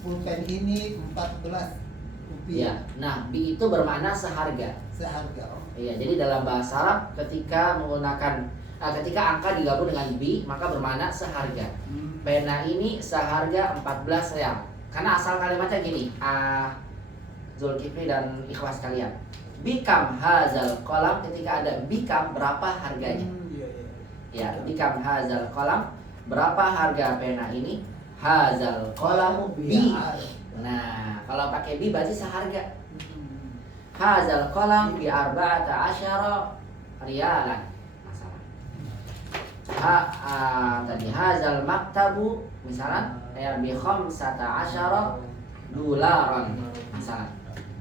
Pulpen ini 14 Iya. rupiah Nah, bi itu bermakna seharga. seharga. Iya, jadi dalam bahasa Arab ketika menggunakan ketika angka digabung dengan bi maka bermakna seharga. Pena ini seharga 14 real. Karena asal kalimatnya gini, Zulkifli dan ikhwas kalian. Bikam hazal kolam, ketika ada bikam berapa harganya? Ya, bikam hazal kolam, berapa harga pena ini? Hazal kolamu bi. Nah, kalau pakai bi berarti seharga. Hazal kolam bi arba'ata asyara rialan. Masalah. Tadi hazal maktabu misalnya ya bi khamsata asyara dolaran. Misalnya.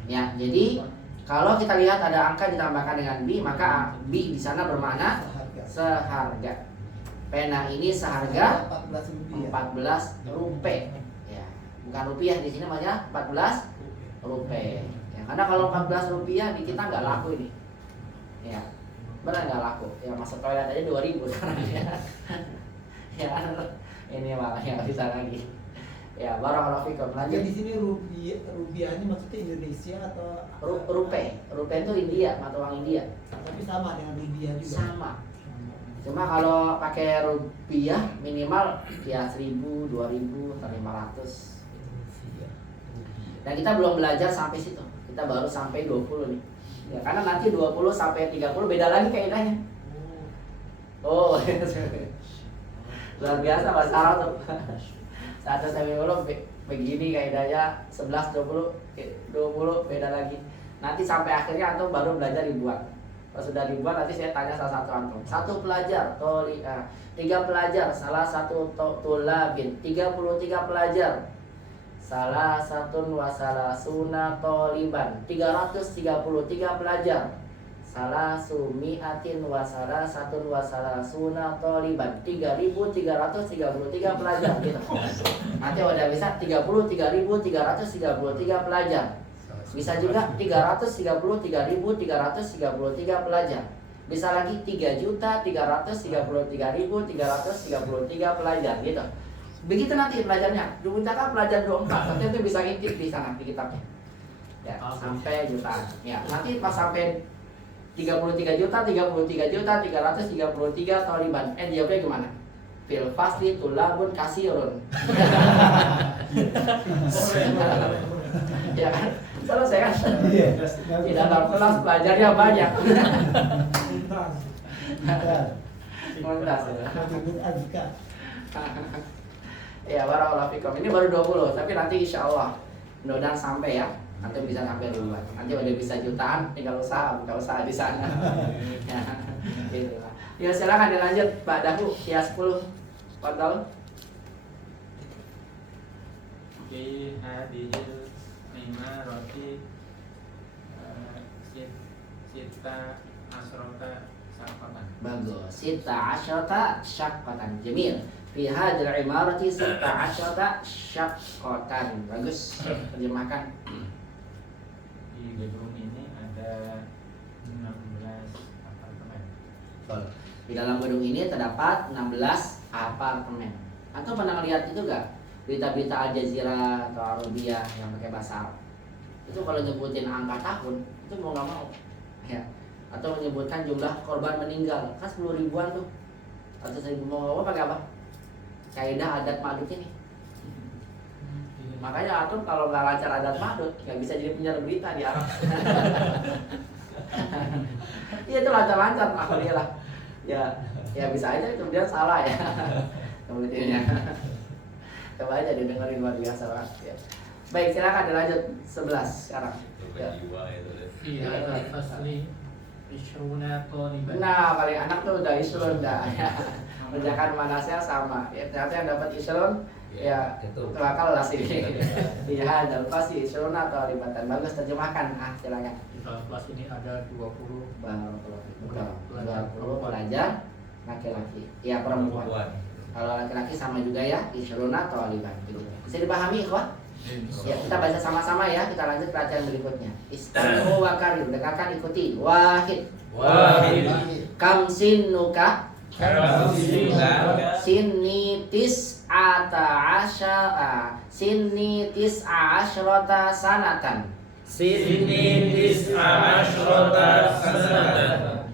Ya, jadi kalau kita lihat ada angka ditambahkan dengan bi, maka bi di sana bermakna seharga. Pena ini seharga 14 rupiah. Ya, bukan rupiah di sini namanya 14 rupiah. Ya, karena kalau 14 rupiah di kita nggak laku ini. Ya, benar nggak laku. Ya masuk toilet aja 2000 sekarang ya. Ya, ini malah yang bisa lagi. Ya, barakallahu fikum. Lanjut. Di sini rupiah ini maksudnya Indonesia atau Rupiah itu India, mata uang India. Tapi sama dengan rupiah juga. Sama. Cuma kalau pakai rupiah minimal ya 1000, 2000, 500 gitu. Dan kita belum belajar sampai situ. Kita baru sampai 20 nih. Ya, karena nanti 20 sampai 30 beda lagi kaidahnya. Oh, luar biasa bahasa Arab tuh. 1 sampai 10 begini kaidahnya, 11, 20 beda lagi. Nanti sampai akhirnya antum baru belajar ribuan. Kalau sudah ribuan nanti saya tanya salah satu antum. 1 pelajar, 3 pelajar, salah satu tulabin, 33 pelajar. Salah satu wasalasuna toliban, 333 pelajar. Salah sumiatin wasalasatun wasalasuna toliban, 3333 pelajar gitu. Nanti udah bisa 33.333 pelajar. Bisa juga 333.333 pelajar. Bisa lagi 3.333.333 pelajar gitu. Begitu nanti pelajarnya. Misalkan pelajar 24, nanti itu bisa ngintip di sana di kitabnya. Ya, sampai jutaan. Ya, nanti pas sampai 33 juta, 333 taliban. Jawabnya gimana? Fil fasli tulabun kasirun. Ya kan? Selesai kan? Di dalam kelas belajarnya banyak. Muntas. Ya, barakallahu fikum. Ini baru 20, tapi nanti insya Allah mudah-mudahan sampai ya. Nanti bisa sampai ribuan. Nanti udah bisa jutaan, tinggal buka usaha di sana. Ya, gitu lah. Ya silakan dilanjut Pak Dahu, ya 10. Fadal. Fi hadhil imarati sita asrota syaqatan. Bagus. Sita asyata syaqatan. Jamil. Fi hadhil imarati sita asyata syaqatan. Bagus. Terjemahkan. Di gedung ini ada 16 apartemen. Di dalam gedung ini terdapat 16 apartemen. Atau pernah lihat itu gak? Berita-berita Al Jazeera atau Arabia yang pakai bahasa Arab. Itu kalau nyebutin angka tahun, itu mau gak mau. Ya. Atau menyebutkan jumlah korban meninggal, kan 10 ribuan tuh. Atau 1000 mau pakai apa? Kaidah adat madut ini. Makanya atum kalau nggak lancar adat madut nggak bisa jadi penyiar berita di Arab. Iya itu lancar-lancar alhamdulillah. Ya bisa aja kemudian salah ya. Kemudiannya. Coba aja didengerin luar biasa banget. Ya. Baik silakan dilanjut 11 sekarang. Ya. Iya, fasli ishruna taliban. Nah paling anak tuh udah isrun dah. Ya. Kerjakan manasnya sama. Ya, ternyata yang dapat isrun Ya, itu. kelas ini. Iya, hadal fasli isyruna talibatan. Bagus terjemahkan. Silakan. Di dalam kelas ini ada 20 20 pelajar laki-laki. Ya, perempuan. Kalau laki-laki sama juga ya, isyruna taliban. Bisa dipahami, ikhwan? Ya, kita baca sama-sama ya. Kita lanjut pelajaran berikutnya. Istami'u wa kariu, dengarkan ikuti. Wahid. Kam sinnuka? Sinni tis'ata asyrata sanatan.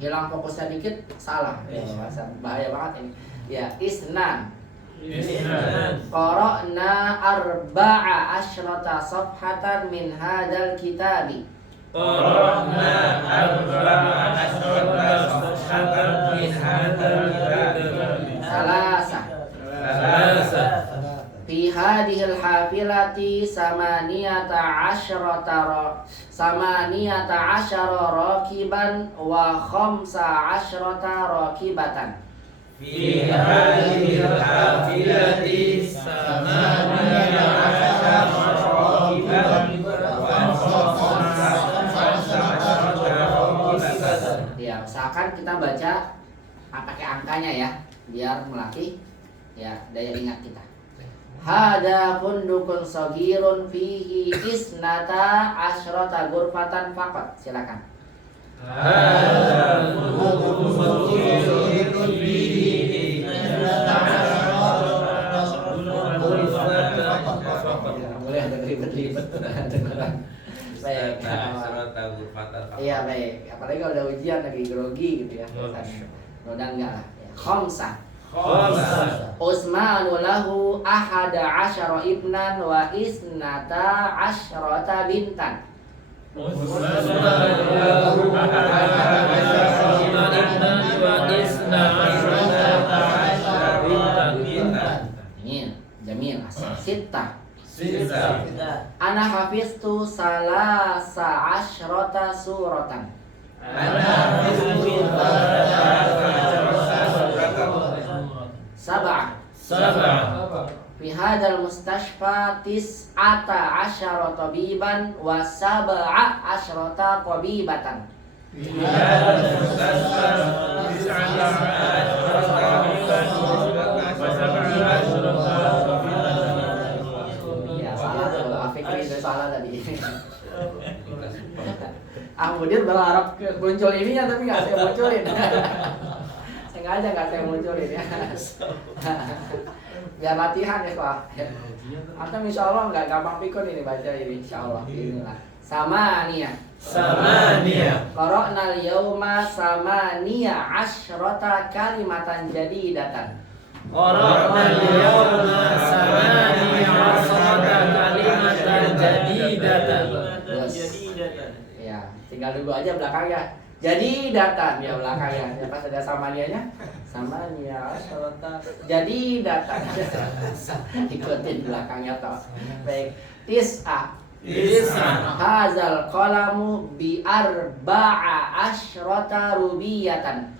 Hilang fokusnya dikit, salah. Bahaya banget ini. Ya, isnan. Qara'na arba'a asyrata safhatan min hadzal kitabi. Salasa. Fi hadhil hafilati samaniyata asyara rakiban wa khamsa asyrata rakibatan. Fi hadhil hafilati samaniyata asyara rakiban wa khamsa asyrata rakibatan. Ya, usahakan kita baca pakai angkanya ya, biar melatih ya daya ingat kita. Hada fundukun sagirun fihi isnata asyrata ghurfatan faqat. Silakan. Hada fundukun sagirun fihi isnata asyrata ghurfatan. Boleh ada ribet-ribet. Baik. Iya, baik. Apalagi kalau ada ujian lagi grogi gitu ya. Udah enggak lah. Khamsah. Utsman lahu ahada asyara ibnan wa isnata asyrata bintan. Jamil. Sittah. Ana hafiztu salasa asyrata suratan. Sab'ah. Fi hadzal mustashfa tis'ata asyara tabiban wa sab'a asyrata tabibatan. Ya, salah tuh, Afikri itu salah tadi. Mudir berharap muncul ini ya, tapi nggak saya munculin. Sengaja nggak saya munculin ya. Biar latihan ya Pak. Atau insya Allah nggak gampang pikun ini baca ini insya Allah. Inilah samaniyah. Qara'na al-yawma samaniyah asyrata kalimatan jadidatan. Ya, tinggal nunggu aja belakangnya. Jadi datan ya belakangnya. Ya pas ada samanianya, samania asyrata. Jadi datan. Ikutin belakangnya toh. Baik. Tis'a. Hazal qalamu bi arba'a asyrata rubiyatan.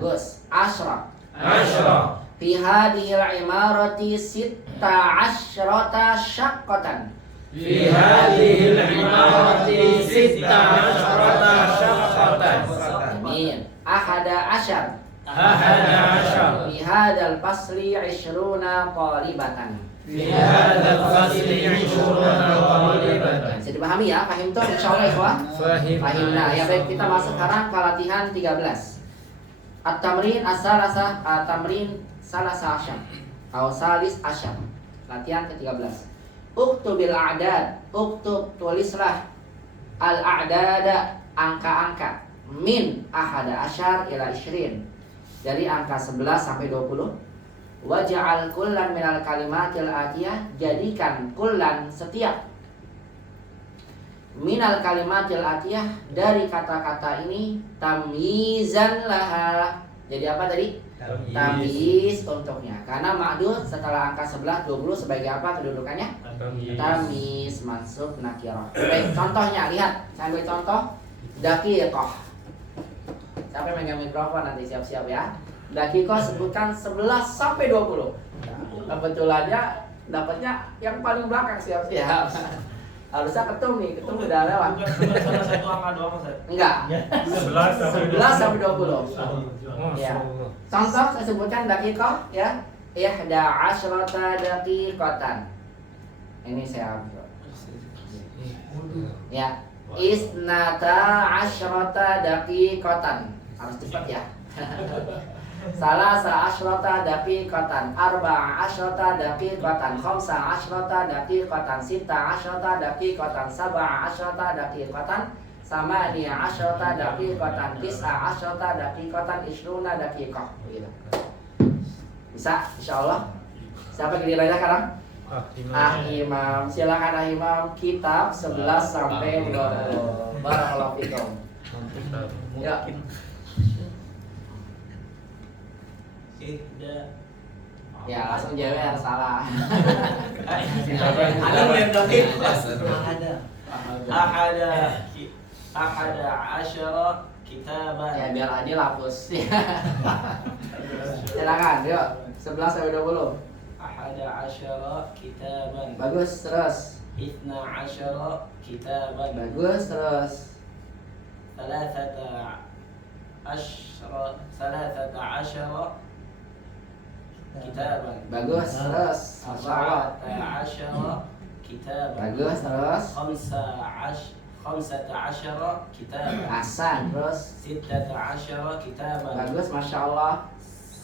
Bagus. Asyra. Fi hadhil imarati sitta asyrata syaqqatan. Amin. Ahada asyar. Fi hadzal fasli 20 qalibatan. Bisa dipahami ya? Fahim tuh insyaallah ikhwah. Fahimna. Ya baik, kita masuk sekarang ke latihan 13. At-tamrin as-salasah, at-tamrin salasa asyar atau salis asyar. Latihan ke-13. Uktubil a'dad, uktub tulislah al-a'dada, angka-angka min ahada asyar ila 20. Dari angka 11 sampai 20. Waja'al kullan minal kalimatil atiyah, jadikan kullan setiap minal kalimatil atiyah dari kata-kata ini tamyizan laha. Jadi apa tadi? Tamyiz untuknya. Karena ma'dud setelah angka 11 20 sebagai apa kedudukannya? Tamyiz mansub nakirah. Baik, contohnya lihat. Saya ambil contoh daqiqah. Siapa yang megang mikrofon nanti siap-siap ya. Dakiko sebutkan 11 sampai 20. Kebetulannya dapatnya yang paling belakang siap-siap. Harusnya ketum udah lewat. Salah satu angka doang Ustaz. Enggak. 11 sampai 20. Ya. Contoh saya sebutkan dakiko ya. Ihda asyrata daqiqatan. Ini saya ambil. Ya. Isnata asyrata daqiqatan. Harus cepat ya. Salasa asyrata daqiqatan, arba'a asyrata daqiqatan, khamsa asyrata daqiqatan, sita asyrata daqiqatan, sab'a asyrata daqiqatan, samaniya asyrata daqiqatan, tis'a asyrata daqiqatan, ishruna daqiqah. Begitu. Bisa insyaallah. Siapa gilirannya sekarang? Imam. Silakan Imam, kitab 11 sampai 20. Barakallahu fikum. Ya. Ya langsung jawab yang salah. Ada yang dakik. Ahada asyara kitaban. Ya biar adil hapus. Silakan, yuk. 11 sampai 20. Ahada asyara kitaban. Bagus, terus. Ithna asyara kitaban. Bagus, terus. Thalathata asyara kitaban. Bagus, terus. Arba'ata asyara kitaban. Bagus, terus. Khamsata asyara kitaban. Hasan, terus. Sittata asyara kitaban. Bagus, Masya Allah.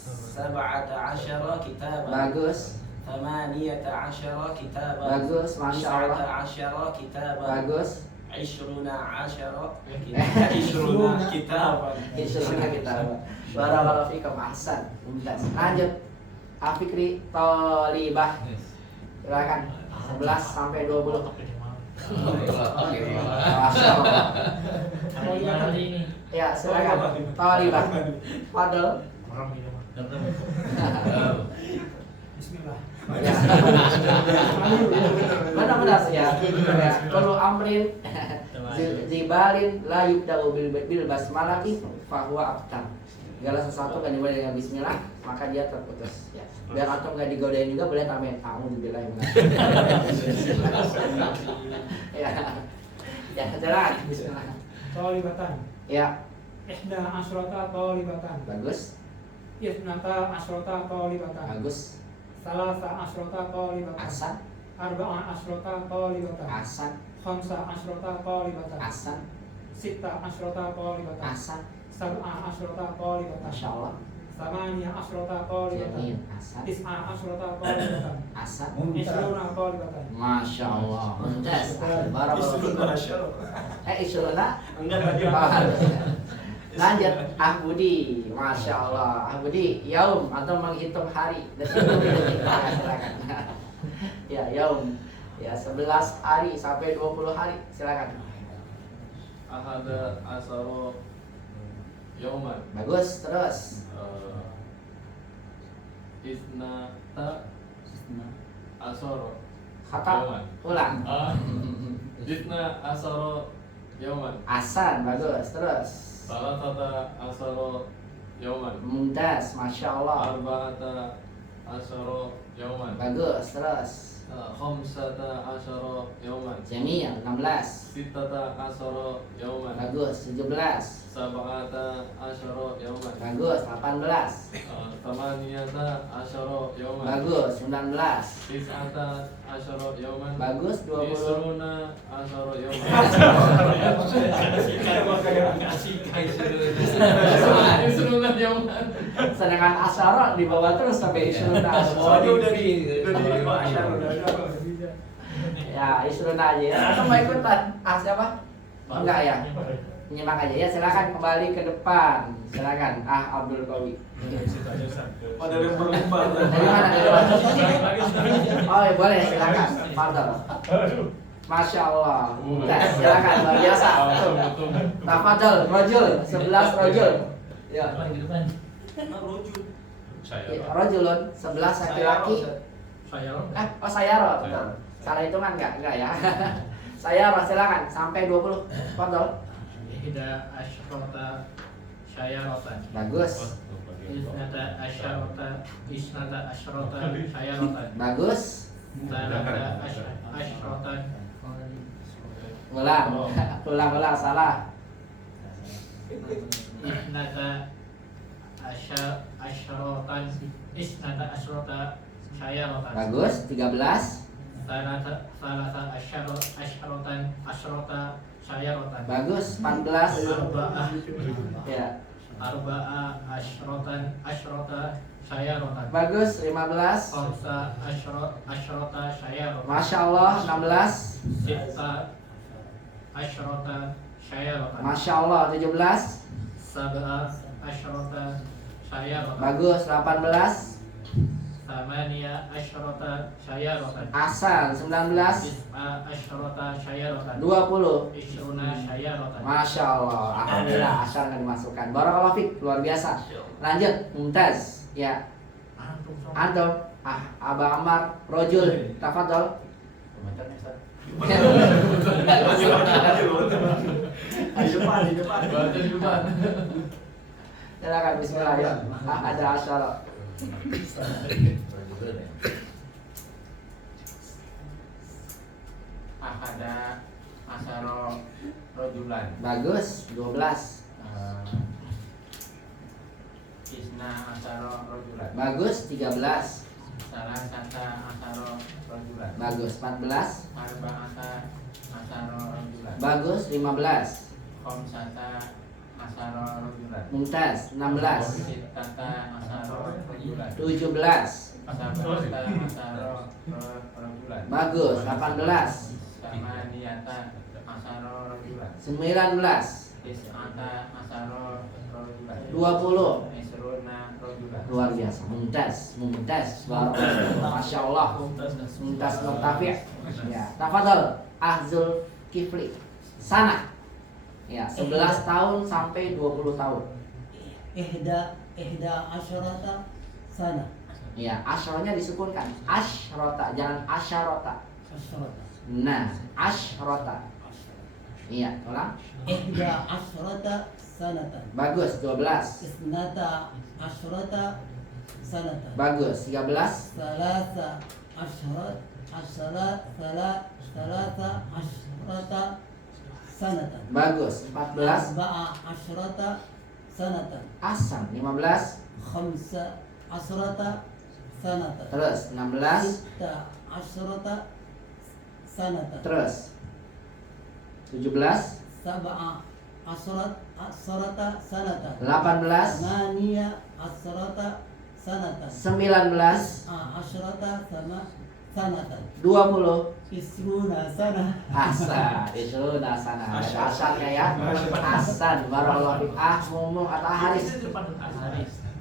Sab'ata asyara kitaban. Bagus. Thamaniyata asyara kitaban. Bagus, Masya Allah. Tis'ata asyara kitaban. Bagus. Ishruna asyara kitaban. Insyaallah kita. Barakallahu fikum, ahsan. Mumtaz. Lanjut. Afikri Thalibah. Silakan. 11 sampai 20. Masya Allah. Ya, silakan. Thalibah. Fadl. Bismillah. Ya. Benar-benar ya. Kalau amrin zibalin la yubda'u bil basmalati fahuwa abtar. Segala sesuatu kan dimulai dengan bismillah, maka dia terputus. Ya. Biar antum nggak digodain juga boleh tambahin a'udzubillahi Ya. Ya, jalan. Bismillah. Thalibatan. Ya, Ihda asyrata thalibatan. bagus. Isnata asyrata thalibatan. Bagus. Salasa asyrata thalibatan. Hasan, Arba'a asyrata thalibatan. Hasan, Khamsa asyrata thalibatan. Hasan, Sitta asyrata thalibatan. Hasan. Sab'a asyrata thalibatan. Masya Allah. Samaniya asyrata thalibatan. Jamin. Hasan, Tis'a asyrata thalibatan. Hasan. Ishruna thalibatan. Masya Allah. Mumtaz. Barakallahu fikum. Isyruna. Enggak tadi. Lanjut, Budi, Masya Allah. Budi, yaum atau menghitung hari. Detik-detik. Silakan. Ya, yaum. Ya, 11 hari sampai 20 hari. Silakan. Ahada asaro yauman. Bagus, terus. Isnata asaro Kata yauman. ulang. Isna asaro yauman. Hasan, bagus, terus. Salatata asaro yauman. Mumtaz, Masya Allah. Arba'ata asaro yauman. Bagus, terus. Khamsata asaro yauman. Jamil, 16. Sittata asaro yauman. Bagus, 17. Sab'ata asaro yauman. Bagus, 18. Tamaniyata asaro yauman. Bagus, 19. Tis'ata asaro yauman. Bagus, 20. Isruna asaro yauman. Isruna yauman. Sedangkan asyara dibawa terus sampai isruna. Udah di Ya, isruna aja ya. Atau mau ikutan? Siapa? Enggak ya? Menyimak aja ya. Silakan kembali ke depan. Silakan. Abdul Qawi. Pada yang berubah. Dari mana? Dari mana? Oh, ya, boleh. Silakan. Fadal. Masya Allah. Nah, silakan. Luar biasa. Tafadhol, rojul. 11 rojul. Ya. Rojulun 11 laki-laki. Oh Sayaro, betul. Salah hitungan enggak ya. Sayaro, silakan sampai 20. Fadhol. Ihda asyrata syayaratan. Bagus. Isnata asyrota syayaratan. Bagus. Salata asyratan. Ulang. Ulang salah. Isnata asyratan. Isnata asyrota syayaratan. Bagus. 13. Salasa asyratan asyrota syayaratan. Bagus. 14. Arba'ah Ya. Arba'a asyrota syayaratan. Bagus. 15. Khamsa asyrota syayaratan. Masya Allah. 16. Sitta asyrota syayaratan. Masya Allah. 17. Sab'a asyrota syayaratan. Bagus. 18. Thamaniya asyrota syayaratan. Asal. 19. Tis'a asyrota syayaratan. 20. Ishruna syayaratan. Masya Allah. Alhamdulillah asal akan dimasukkan. Barakallahu fiik. Luar biasa. Lanjut. Mumtaz. Ya. Antum. Abang Ammar. Rojul. Tafadhol. Di depan. Silakan bismillah ya. Ada asyara. Ahada asyara rojulan. Bagus. 12. Isna asyara rojulan. Bagus. 13. Salah sata asyara rojulan. Bagus. 14. Arba asyara rojulan. Bagus. 15. Khamsata asyara rojulan. Mumtaz. 16. Sittata asyara rojulan. 17. Sab'ata asyara rojulan. Bagus. 18. Samaniyata asyara rojulan. 19. Tis'ata asyara rojulan. 20. Isruna rojulan. Luar biasa. Mumtaz. Masya Allah. Mumtaz Murtafi'. Ya. Tafadhol. Ahzul Kifli. Sana. Ya, 11 tahun sampai 20 tahun. ihda asyarata sana. Ya, asyaranya disukunkan. Asyrota, jangan asyarota. Asyarata. Nah, asyrota. Iya, ulang. Ihda asyarata sanatan. Bagus, 12. Isnata asyarata sanatan. Bagus, 13. Salasa salasa asyarata sanatan. Bagus, 14. Arba'a asyarata sanatan. Asam, 15. Khamsa asyarata sanatan. Terus, 16. Sitta asyarata sanatan. Terus, 17. Sab'a asyarata sanatan. 18. Thamaniya asyarata sanatan. 19. Asyarata sama sanatan. 20. Isruna sana. Hasan, itu dasana. Ada asalnya ya. Hasan, barakallahu fiik. Mumung atau Haris?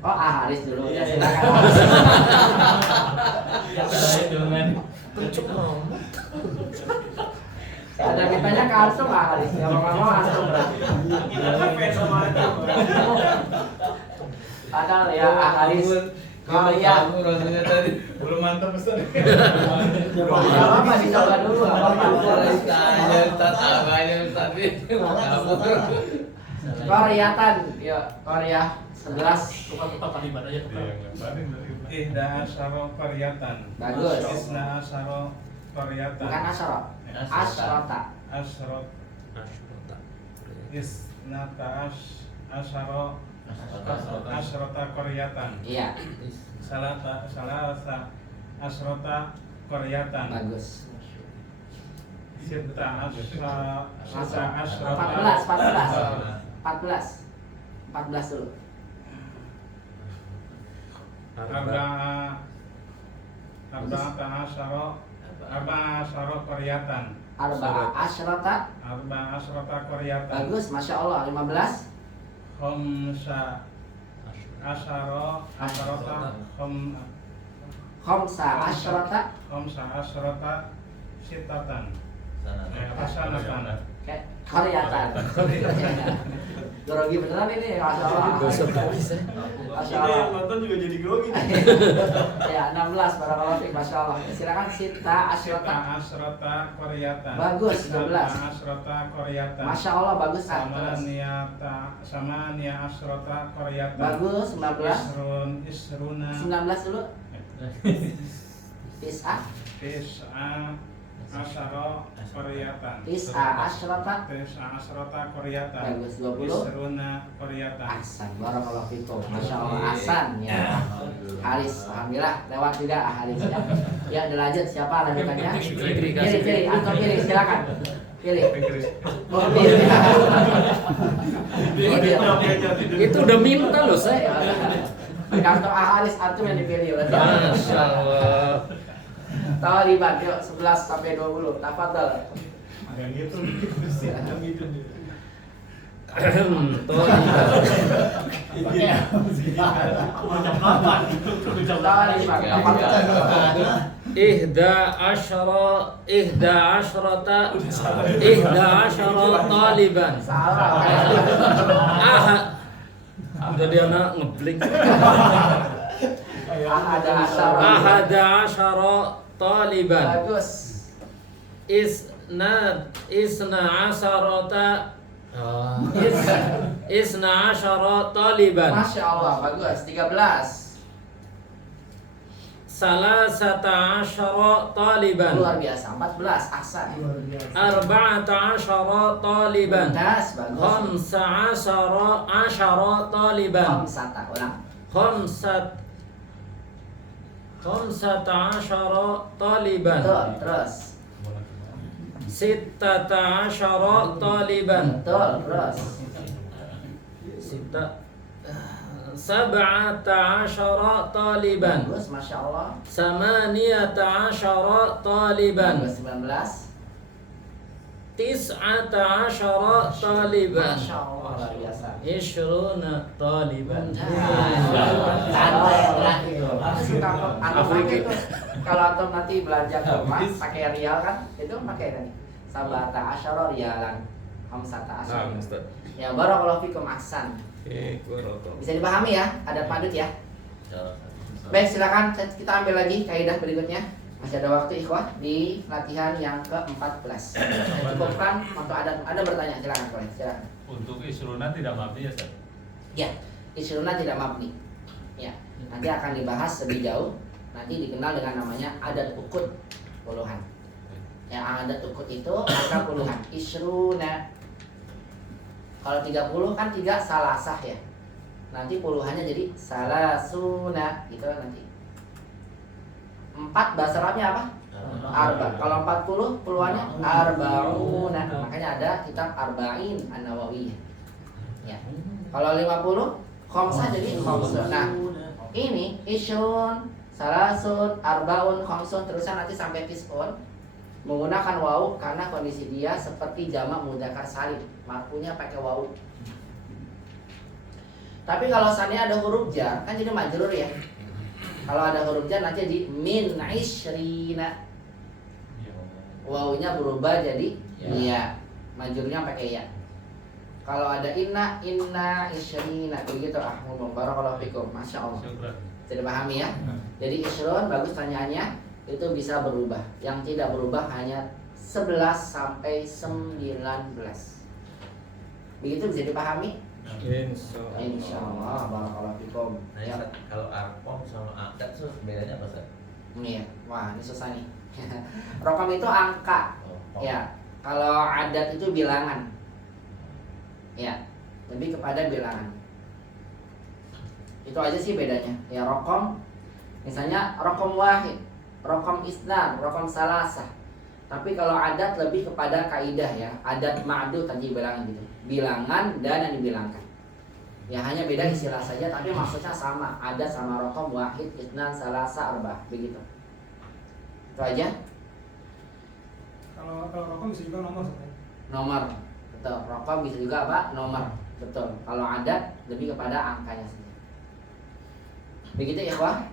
Oh, Haris dulu. Ya, silakan. Ada kitanya ke Antum, Haris. Ya mau Antum berarti. Padahal ya Haris. Kalau ya rasanya tadi Belum mantap Ustaz. Gak apa-apa, dicoba dulu. Gak apa-apa. Koreatan, yuk Korea 11. Tukar kalimat aja. Ihda asyara qaryatan. Bagus. Isna asyara qaryatan. Bukan asyara. Asyrota. Asyrot. Isnata asyara asyrota qaryatan. Iya. Salasa asyrota qaryatan. Bagus. Sitta asyrota 14 dulu. Arba'ata asyara qaryatan. Arba'a asyrota. Arba'a asyrota qaryatan. Bagus, Masya Allah. 15. Khamsa asyrota Khamsa asyrota. Khamsa asyrota sitatan. Sanatan. Kayak Koreatan. Grogi beneran ini, Masya Allah. Masya Allah. nonton juga jadi grogi. Ya, 16 para kalafik, Masya Allah. Silakan Sita Asyrota. Asrota Koryatan. Bagus, 12. Asrota Koryatan. Masya Allah, bagus. Sama nia asrota Koryatan. Bagus, 19. Isruna 19 dulu. Tis'a Asyara Koryatan. Tis'a Asyrota. Asrota Koryatan. Bagus, 20. Isruna Koryatan. Ahsan, barakallahu fikum. Masya Allah, Ahsan ya. Haris, alhamdulillah lewat juga Haris ya. Ya, udah lanjut, siapa lanjutannya? Pilih, atau pilih, silakan. Pilih. Oh, pilih. Itu udah minta loh saya. Kantor Haris antum yang dipilih. Masya Allah. Taliban, yuk 11 sampai 20. Tafadhal. Yang gitu. Taliban, tafadhal. Ihda asyrata taliban. Salah. Jadi anak ngeblik. Ahada asyara taliban. Bagus. Isna asyara taliban. Masya Allah, bagus. 13. Salasata asyara taliban. Luar biasa. 14. Ahsan. Arba'ata asyara taliban. Das, bagus. Khamsa asyara taliban. Khamsata, ulang. Khamsata asyara taliban. Betul, terus. Sittata asyara taliban. Betul, terus. Sab'ata asyara taliban. Bagus, Masya Allah. Samaniyata asyara taliban. Bagus, 19. Tis'ata asyara taliban. Masya Allah, luar biasa. Ishruna taliban. Kalau antum nanti belanja ke rumah pakai rial kan, itu pakai tadi sabata asyara rialan, hamsata asyara. Ya, barakallahu fikum, ahsan. Bisa dipahami ya, ada padut ya. Baik, silakan kita ambil lagi kaidah berikutnya. Masih ada waktu ikhwah di latihan yang ke-14. Saya cukupkan untuk ada bertanya, silakan boleh, silakan. Untuk isruna tidak mabni ya, Ustaz? Ya, isruna tidak mabni. Ya, nanti akan dibahas lebih jauh. Nanti dikenal dengan namanya adat ukut, puluhan. Yang adat ukut itu angka puluhan. Isruna. Kalau 30 kan 3 salasah ya. Nanti puluhannya jadi salasuna gitu nanti. 4 bahasa Arabnya apa? Arba. Kalau 40 puluhannya arbauna. Makanya ada kitab Arba'in An-Nawawiyah. Ya. Kalau 50 khamsah jadi khamsun. Nah, ini isyrun, salasun, arbaun, khamsun terusan nanti sampai tis'un menggunakan wawu karena kondisi dia seperti jamak mudzakkar salim. Marfu'nya pakai wawu. Tapi kalau seandainya ada huruf jar kan jadi majrur ya. Kalau ada huruf jar nanti jadi min isyrina. Wawunya berubah jadi ya. Majrurnya pakai ya. Kalau ada inna isyrina begitu barakallahu fikum. Masya Allah. Sudah pahami ya? Jadi isyrun bagus tanyaannya itu bisa berubah. Yang tidak berubah hanya 11 sampai 19. Begitu bisa dipahami? Insyaallah barakallahu fikum. Nah, ya, kalau arkom sama adat itu bedanya apa, Ustaz? Ini ya. Wah, ini susah nih. Rokam itu angka. Ya. Kalau adat itu bilangan. Ya. Lebih kepada bilangan. Itu aja sih bedanya. Ya, rokom misalnya rokom wahid, rokom isnan, rokom salasah. Tapi kalau adat lebih kepada kaidah ya. Adat ma'dud tadi bilangan gitu. Bilangan dan yang dibilangkan. Ya hanya beda istilah saja tapi maksudnya sama. Adat sama rokom wahid, isnan, salasah, arba'ah begitu. Itu aja. Kalau rokom bisa juga nomor sebenarnya. Nomor. Betul. Rokom bisa juga apa? Nomor. Betul. Kalau adat lebih kepada angkanya saja. Begitu ikhwah.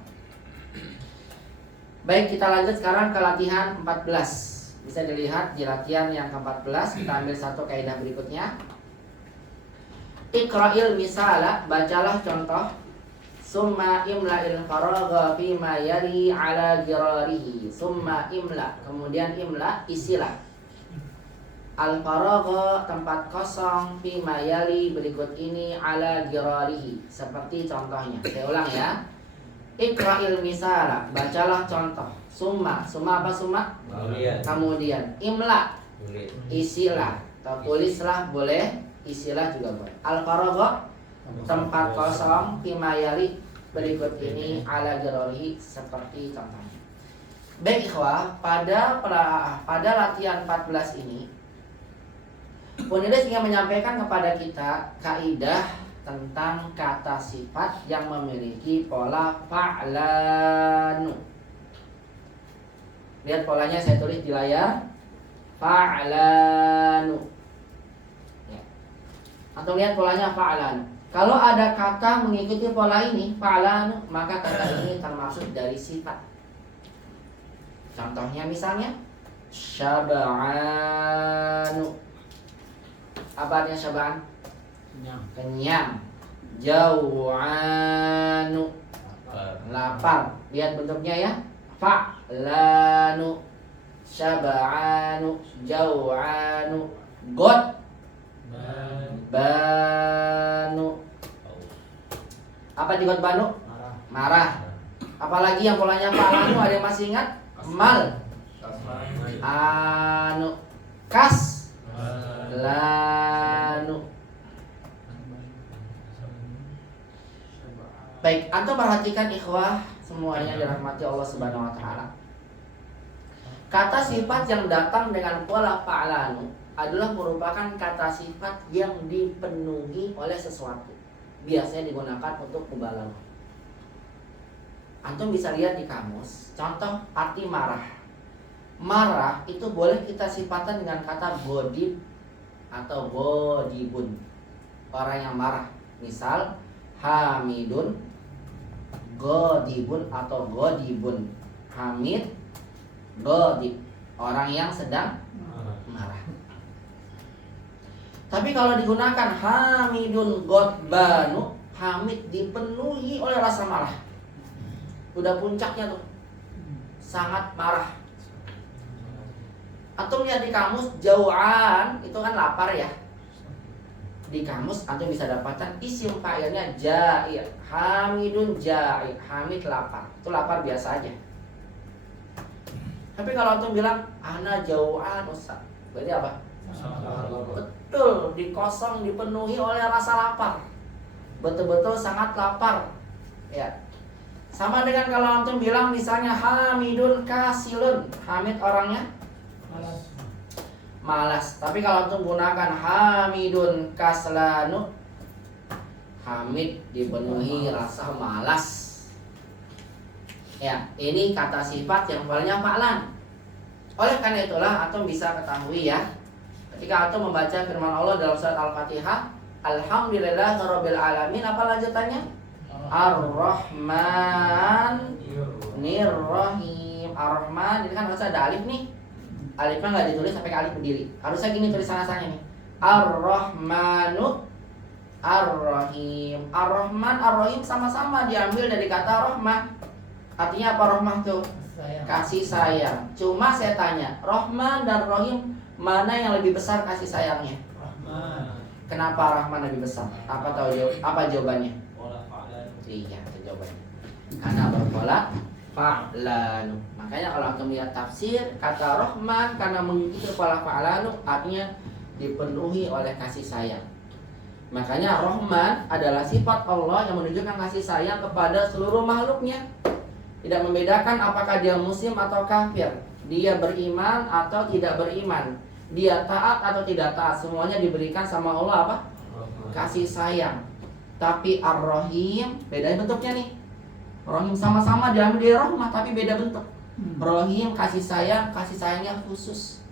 Baik, kita lanjut sekarang ke latihan 14. Bisa dilihat di latihan yang ke-14. Kita ambil satu kaidah berikutnya. Iqra'il misala, bacalah contoh. Summa imla'il faragha fima yali ala girarihi. Summa imla, kemudian imla, isilah. Al-faragha, tempat kosong, fima yali, berikut ini, ala girarihi, seperti contohnya. Saya ulang ya. Iqra'il misala, bacalah contoh. Summa apa summa? Kemudian imla, isilah atau tulislah boleh, isilah juga boleh. Al-faragha, tempat kosong, fimayali, berikut ini, ala girarihi, seperti contohnya. Baik ikhwah, pada latihan 14 ini penulis ingin menyampaikan kepada kita kaidah tentang kata sifat yang memiliki pola fa'lanu. Lihat polanya, saya tulis di layar. Fa'lanu ya. Atau lihat polanya fa'lanu. Kalau ada kata mengikuti pola ini, fa'lanu, maka kata ini termasuk dari sifat. Contohnya misalnya syab'anu. Apa artinya syab'an? Kenyang. Jau'anu, lapar. Lihat bentuknya ya. Fa'lanu, syab'anu, jau'anu, god, banu. Apa di god banu? Marah. Apalagi yang polanya fa'lanu, ada yang masih ingat? Mal, anu, kas, lanu. Baik, antum perhatikan ikhwah semuanya dirahmati Allah Subhanahu wa taala. Kata sifat yang datang dengan pola fa'lanu adalah merupakan kata sifat yang dipenuhi oleh sesuatu. Biasanya digunakan untuk mubalaghah. Antum bisa lihat di kamus, contoh arti marah. Marah itu boleh kita sifatkan dengan kata godib atau godibun. Orang yang marah. Misal hamidun, godibun atau godibun. Hamid, godib, orang yang sedang marah. Tapi kalau digunakan hamidun godbanu, hamid dipenuhi oleh rasa marah. Udah puncaknya tuh, sangat marah. Antum lihat di kamus, jau'an itu kan lapar ya. Di kamus antum bisa dapatkan isim fa'ilnya ja'i', hamidun ja'i', hamid lapar. Itu lapar biasa aja. Tapi kalau antum bilang ana jau'an ustaz, berarti apa? Betul, dikosong, dipenuhi oleh rasa lapar. Betul-betul sangat lapar. Ya. Sama dengan kalau antum bilang misalnya hamidun kasilun, hamid orangnya malas. Tapi kalau antum gunakan hamidun kaslanu, hamid dipenuhi rasa malas. Ya, ini kata sifat yang awalnya fa'lan. Oleh karena itulah antum bisa ketahui ya, ketika antum membaca firman Allah dalam surat Al-Fatihah, alhamdulillahirabbil alamin, apa lanjutannya? Ar-Rahman Nir-Rahim. Ar-Rahman, ini kan harusnya ada alif nih. Alifnya nggak ditulis sampai alif berdiri. Harusnya gini tulisannya nih. Ar-Rahmanu Ar-Rahim. Ar-Rahman, Ar-Rahim sama-sama diambil dari kata rahmah. Artinya apa rahmah tuh? Kasih sayang. Cuma saya tanya, Rahman dan Rahim mana yang lebih besar kasih sayangnya? Rahman. Kenapa Rahman lebih besar? Apa jawabannya? Iya, itu jawabannya. Karena berpola fa'lanu. Makanya kalau antum lihat tafsir, kata Rahman karena mengikuti pola fa'lanu artinya dipenuhi oleh kasih sayang. Makanya Rahman adalah sifat Allah yang menunjukkan kasih sayang kepada seluruh makhluknya. Tidak membedakan apakah dia muslim atau kafir, dia beriman atau tidak beriman, dia taat atau tidak taat, semuanya diberikan sama Allah apa? Kasih sayang. Tapi Ar-Rahim beda bentuknya nih. Rahim sama-sama diambil dari rahmah tapi beda bentuk. Rahim kasih sayangnya khusus,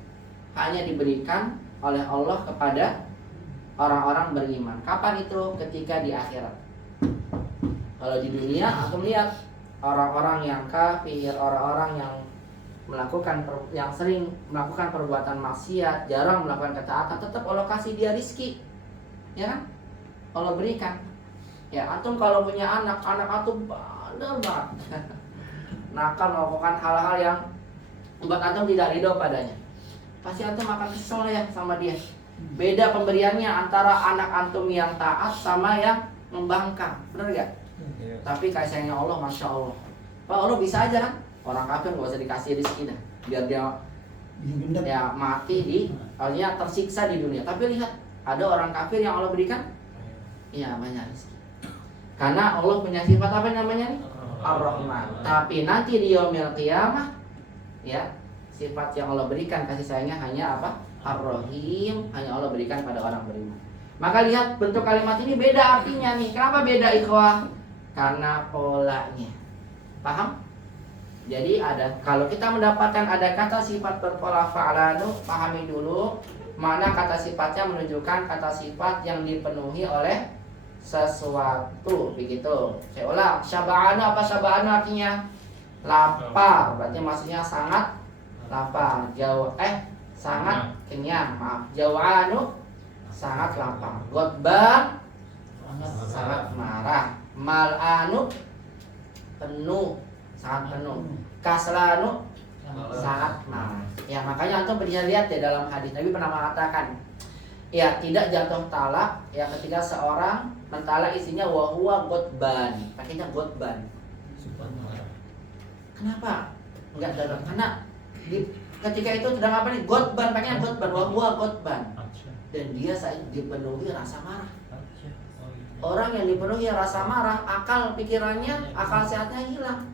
hanya diberikan oleh Allah kepada orang-orang beriman. Kapan itu? Ketika di akhirat. Kalau di dunia antum lihat orang-orang yang kafir, orang-orang yang yang sering melakukan perbuatan maksiat, jarang melakukan ketaatan, tetap Allah kasih dia rizki, ya kan? Allah berikan. Ya, antum kalau punya anak antum bandel banget, nakal melakukan hal-hal yang membuat antum tidak ridho padanya, pasti antum akan kesel ya sama dia. Beda pemberiannya antara anak antum yang taat sama yang membangkang, benar gak? Tapi kasihnya Allah, masya Allah. Pak Allah bisa aja kan? Orang kafir nggak usah dikasih rezeki dah, biar dia ya mati artinya tersiksa di dunia. Tapi lihat, ada orang kafir yang Allah berikan, iya banyak rezeki. Karena Allah punya sifat apa namanya nih? Ar-Rahman. Tapi nanti di yaumil qiyamah, ya sifat yang Allah berikan kasih sayangnya hanya apa? Ar-Rahim, hanya Allah berikan pada orang beriman. Maka lihat bentuk kalimat ini beda artinya nih. Kenapa beda ikhwah? Karena polanya. Paham? Jadi kalau kita mendapatkan ada kata sifat berpola fa'lanu, pahami dulu mana kata sifatnya menunjukkan kata sifat yang dipenuhi oleh sesuatu, begitu. Saya ulang, syaba'anu apa syaba'anu artinya? Lapar, berarti maksudnya sangat lapar. Sangat kenyang, maaf. Jawa'anu sangat lapar. Godban sangat marah. Mal'anu penuh, sangat penuh. Kaslanu sangat marah. Ya makanya antum bisa lihat ya dalam hadis Nabi pernah mengatakan, ya tidak jatuh talak ya ketika seorang mentalak istrinya wa huwa godban, pakainya godban. Kenapa? Enggak dalam, karena ketika itu sedang apa nih? Godban, pakainya godban, wa huwa godban. Dan dia saat dipenuhi rasa marah. Orang yang dipenuhi rasa marah, akal pikirannya, akal sehatnya hilang.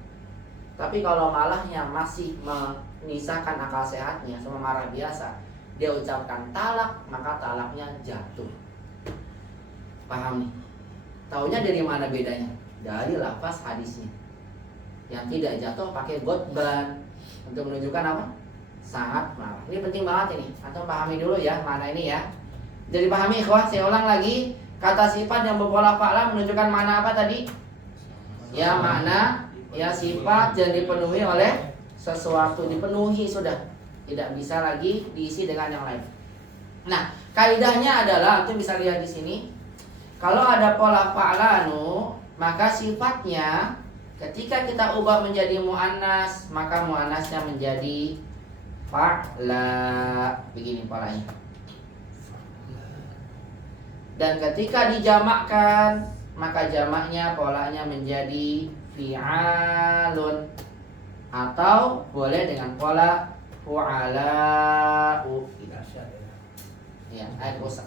Tapi kalau malahnya masih menyisakan akal sehatnya sama marah biasa, dia ucapkan talak, maka talaknya jatuh. Paham nih? Taunya dari mana bedanya? Dari lafaz hadisnya. Yang tidak jatuh pakai godban untuk menunjukkan apa? Sangat marah. Ini penting banget ini. Atau pahami dulu ya mana ini ya. Jadi pahami ikhwah, saya ulang lagi. Kata sifat yang berpola fa'la menunjukkan mana apa tadi? Ya makna, ya sifat yang dipenuhi oleh sesuatu, dipenuhi sudah, tidak bisa lagi diisi dengan yang lain. Nah, kaidahnya adalah antum bisa lihat di sini. Kalau ada pola fa'lanu, maka sifatnya ketika kita ubah menjadi muannas, maka muannasnya menjadi fa'la. Begini polanya. Dan ketika dijamakkan, maka jamaknya polanya menjadi fi'alun, atau boleh dengan pola fu'ala'u. Ya,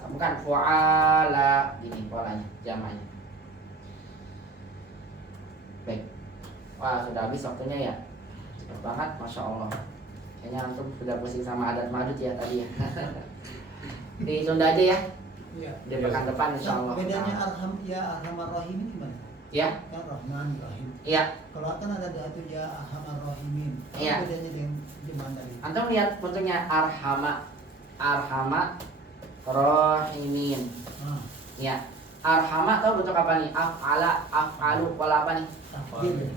bukan fu'ala, gini polanya, jamaknya. Baik. Wah, sudah habis waktunya ya. Cepat banget, masya Allah. Kayaknya antum sudah pusing sama adat madud ya tadi ya. Ditunda aja ya. Iya. Di pekan depan insya Allah. Bedanya arhamar rahim gimana? Ya. Kan Rahman Rahim. Iya. Kalau kan ada itu ya arhamar rahimin. Iya. Bedanya dengan gimana tadi? Antum lihat bentuknya arhama rahimin. Ya. Arhama tahu bentuk apa nih? Af'alu pola apa nih? Takdir.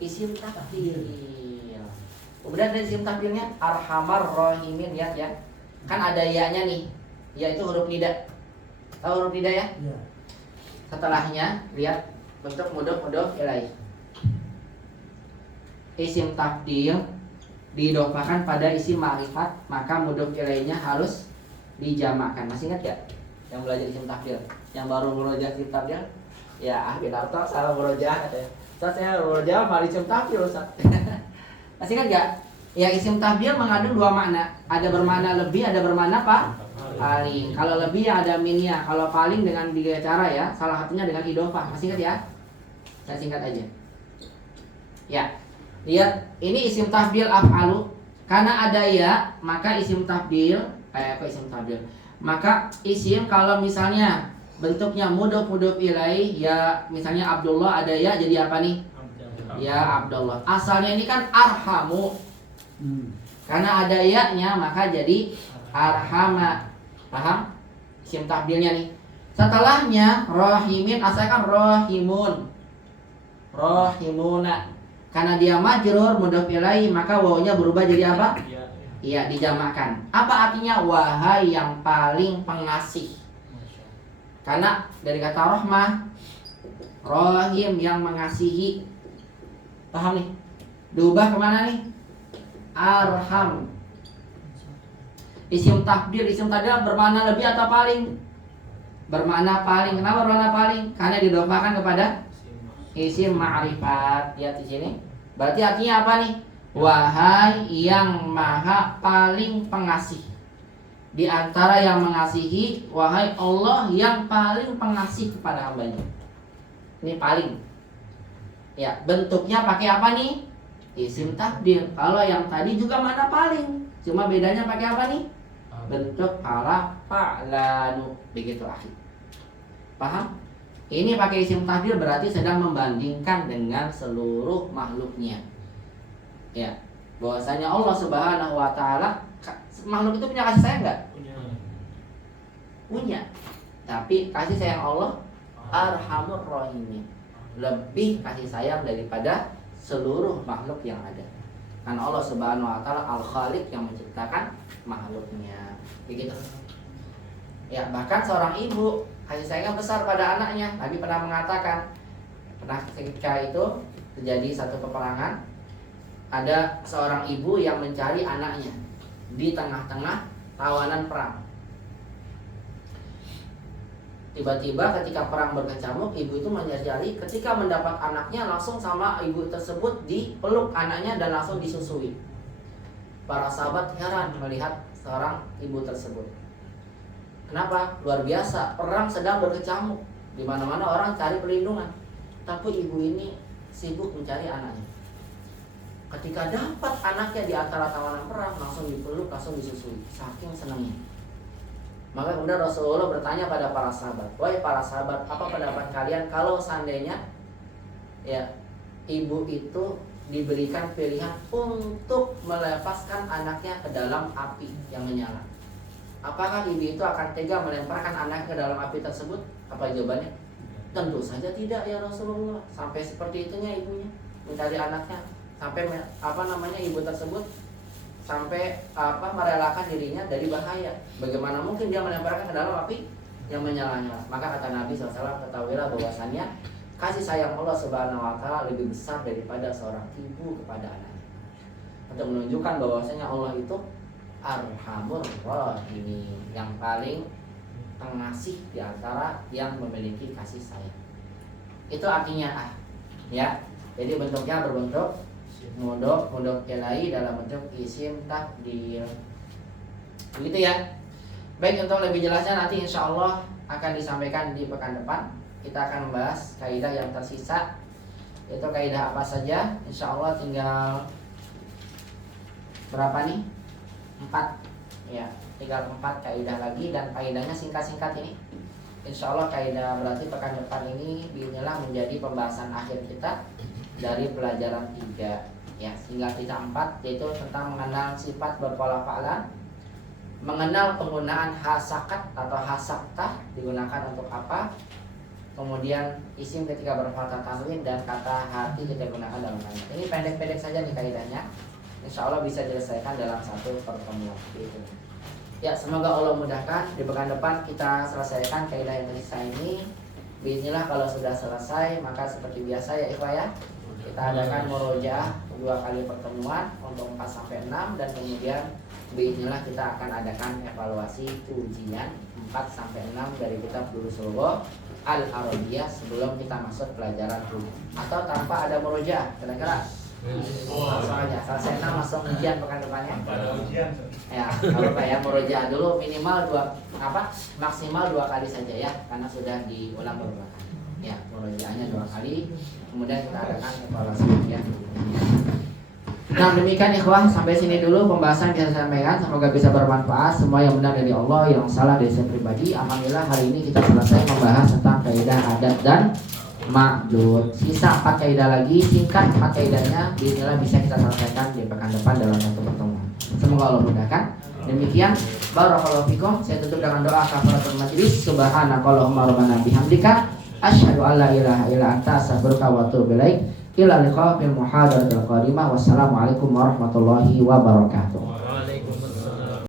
Isim takdir. Kemudian dari isim takdirnya arhamar rahimin ya. Kan ada ya-nya nih. Ya itu huruf nida. Tahu huruf nida ya? Iya. Setelahnya lihat bentuk mudhof ilaih. Isim takdir diidhofahkan pada isim ma'rifat, maka mudhof ilaihnya harus dijamakkan. Masih ingat ya? Yang belajar isim takdir, yang baru murojaah isim takdir? Ya, Darto salah murojaah katanya. Ustaz saya murojaah mal isim takdir Ustaz. Masih ingat enggak? Ya isim takdir mengandung dua makna. Ada bermakna lebih, ada bermakna paling. Kalau lebih ada minnya, kalau paling dengan tiga cara ya. Salah satunya dengan idhofah. Masih ingat ya? Saya singkat aja. Ya. Lihat, ini isim tafdil af'alu. Karena ada ya, maka isim tafdil maka isim kalau misalnya bentuknya mudhof ilaih ya, misalnya Abdullah ada ya, jadi apa nih? Ya Abdullah. Asalnya ini kan arhamu. Karena ada ya-nya maka jadi arhama. Paham? Isim tafdilnya nih. Setelahnya rahimin, asalnya kan rahimun. Rahimuna. Karena dia majrur mudhof ilaih, maka wawunya berubah jadi apa? Iya, dijamakkan. Apa artinya? Wahai yang paling pengasih. Karena dari kata rahmah, rahim yang mengasihi. Paham nih? Diubah kemana nih? Arham. Isim takdir bermakna lebih atau paling? Bermakna paling. Kenapa bermakna paling? Karena didofakan kepada isim ma'rifat. Lihat di sini. Berarti artinya apa nih? Wahai yang maha paling pengasih. Di antara yang mengasihi, wahai Allah yang paling pengasih kepada hambanya. Ini paling. Ya, bentuknya pakai apa nih? Isim takdir. Kalau yang tadi juga mana paling, cuma bedanya pakai apa nih? Bentuk para fa'lanu. Begitu akhir. Paham? Ini pakai isim takdir berarti sedang membandingkan dengan seluruh makhluknya. Ya, bahwasanya Allah Subhanahu wa taala, makhluk itu punya kasih sayang enggak? Punya. Tapi kasih sayang Allah Arhamur Rahimin. Lebih kasih sayang daripada seluruh makhluk yang ada. Karena Allah Subhanahu wa taala Al-Khaliq yang menciptakan makhluknya. Begitu. Ya, bahkan seorang ibu kasih sayangnya besar pada anaknya. Nabi pernah mengatakan, pernah ketika itu terjadi satu peperangan, ada seorang ibu yang mencari anaknya di tengah-tengah tawanan perang. Tiba-tiba ketika perang berkecamuk, ibu itu mencari, ketika mendapat anaknya langsung sama ibu tersebut dipeluk anaknya dan langsung disusui. Para sahabat heran melihat seorang ibu tersebut. Kenapa? Luar biasa, perang sedang berkecamuk, di mana-mana orang cari perlindungan, tapi ibu ini sibuk mencari anaknya. Ketika dapat anaknya di antara tawanan perang, langsung dipeluk, langsung disusui, saking senangnya. Maka kemudian Rasulullah bertanya pada para sahabat, wahai para sahabat, apa pendapat kalian kalau seandainya ya ibu itu diberikan pilihan untuk melepaskan anaknya ke dalam api yang menyala? Apakah ibu itu akan tega melemparkan anaknya ke dalam api tersebut? Apa jawabannya? Tentu saja tidak ya Rasulullah. Sampai seperti itunya ibunya mencari anaknya, sampai ibu tersebut sampai merelakan dirinya dari bahaya. Bagaimana mungkin dia melemparkan ke dalam api yang menyala-nyala? Maka kata Nabi SAW, ketahuilah bahwasannya kasih sayang Allah Subhanahu wa taala lebih besar daripada seorang ibu kepada anaknya. Untuk menunjukkan bahwasanya Allah itu Arhamur Rahimin, yang paling pengasih di antara yang memiliki kasih sayang. Itu artinya ya. Jadi bentuknya berbentuk mudhof ilaih dalam bentuk isim takdir. Begitu ya. Baik, untuk lebih jelasnya nanti insya Allah akan disampaikan di pekan depan. Kita akan membahas kaidah yang tersisa. Itu kaidah apa saja? Insya Allah tinggal berapa nih? 4 ya, tinggal 4 kaidah lagi, dan kaidahnya singkat-singkat ini. Insya Allah kaidah berarti pekan depan ini bismillah menjadi pembahasan akhir kita dari pelajaran 3 ya, sehingga kita 4, yaitu tentang mengenal sifat berpola fa'lan, mengenal penggunaan hasakat atau hasaktah digunakan untuk apa, kemudian isim ketika berfathah tanwin, dan kata hati kita gunakan dalam kalimat. Ini pendek-pendek saja nih kaidahnya. Insya Allah bisa diselesaikan dalam satu pertemuan gitu. Ya, semoga Allah mudahkan. Di pekan depan kita selesaikan kaidah yang tersisa ini. Bismillah, kalau sudah selesai maka seperti biasa ya ikhwah ya, kita adakan murojaah 2 kali pertemuan untuk 4-6, dan kemudian bismillah kita akan adakan evaluasi ujian 4-6 dari kitab Durusul Lugha Al-Arabiyah sebelum kita masuk pelajaran rumus. Atau tanpa ada murojaah, kira-kira langsung aja selesai langsung ujian pekan depannya. Ya, kalau kayak murojaah dulu minimal maksimal 2 kali saja ya, karena sudah diulang beberapa kali. Ya, murojaahnya 2 kali, kemudian kita adakan evaluasi ujian. Nah, demikian ikhwah, sampai sini dulu pembahasan yang saya sampaikan. Semoga bisa bermanfaat. Semua yang benar dari Allah, yang salah dari saya pribadi. Alhamdulillah hari ini kita selesai membahas tentang kaidah adat dan ma'dud. Sisa 4 kaidah lagi, singkat 4 kaidahnya, bismillah bisa kita selesaikan di pekan depan dalam satu pertemuan. Semoga Allah mudahkan. Demikian, barakallahu fikum. Saya tutup dengan doa kafaratul majlis. Subhanakallahumma rabbana bihamdika asyhadu an la ilaha illa anta astaghfiruka wa atubu ilaik. Ila liqa fil muhadaratil qadimah. Wassalamualaikum warahmatullahi wabarakatuh.